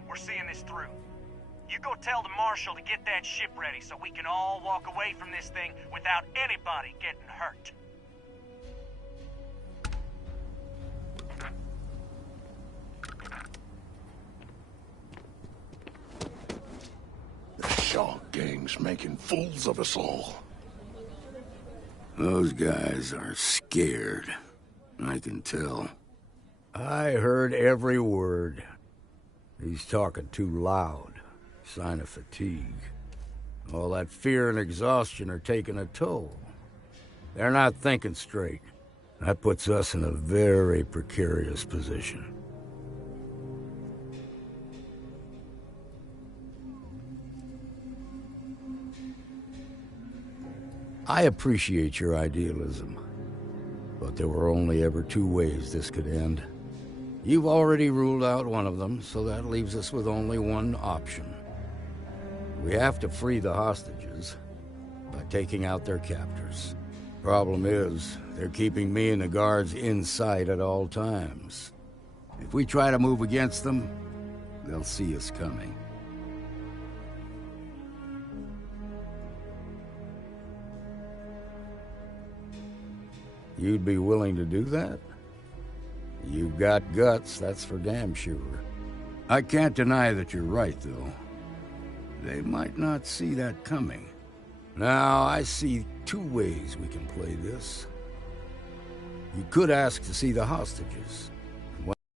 We're seeing this through. You go tell the Marshal to get that ship ready so we can all walk away from this thing without anybody getting hurt. The Shark Gang's making fools of us all. Those guys are scared. I can tell. I heard every word. He's talking too loud. Sign of fatigue. All that fear and exhaustion are taking a toll. They're not thinking straight. That puts us in a very precarious position. I appreciate your idealism, but there were only ever two ways this could end. You've already ruled out one of them, so that leaves us with only one option. We have to free the hostages by taking out their captors. Problem is, they're keeping me and the guards inside at all times. If we try to move against them, they'll see us coming. You'd be willing to do that? You've got guts, that's for damn sure. I can't deny that you're right, though. They might not see that coming. Now, I see two ways we can play this. You could ask to see the hostages.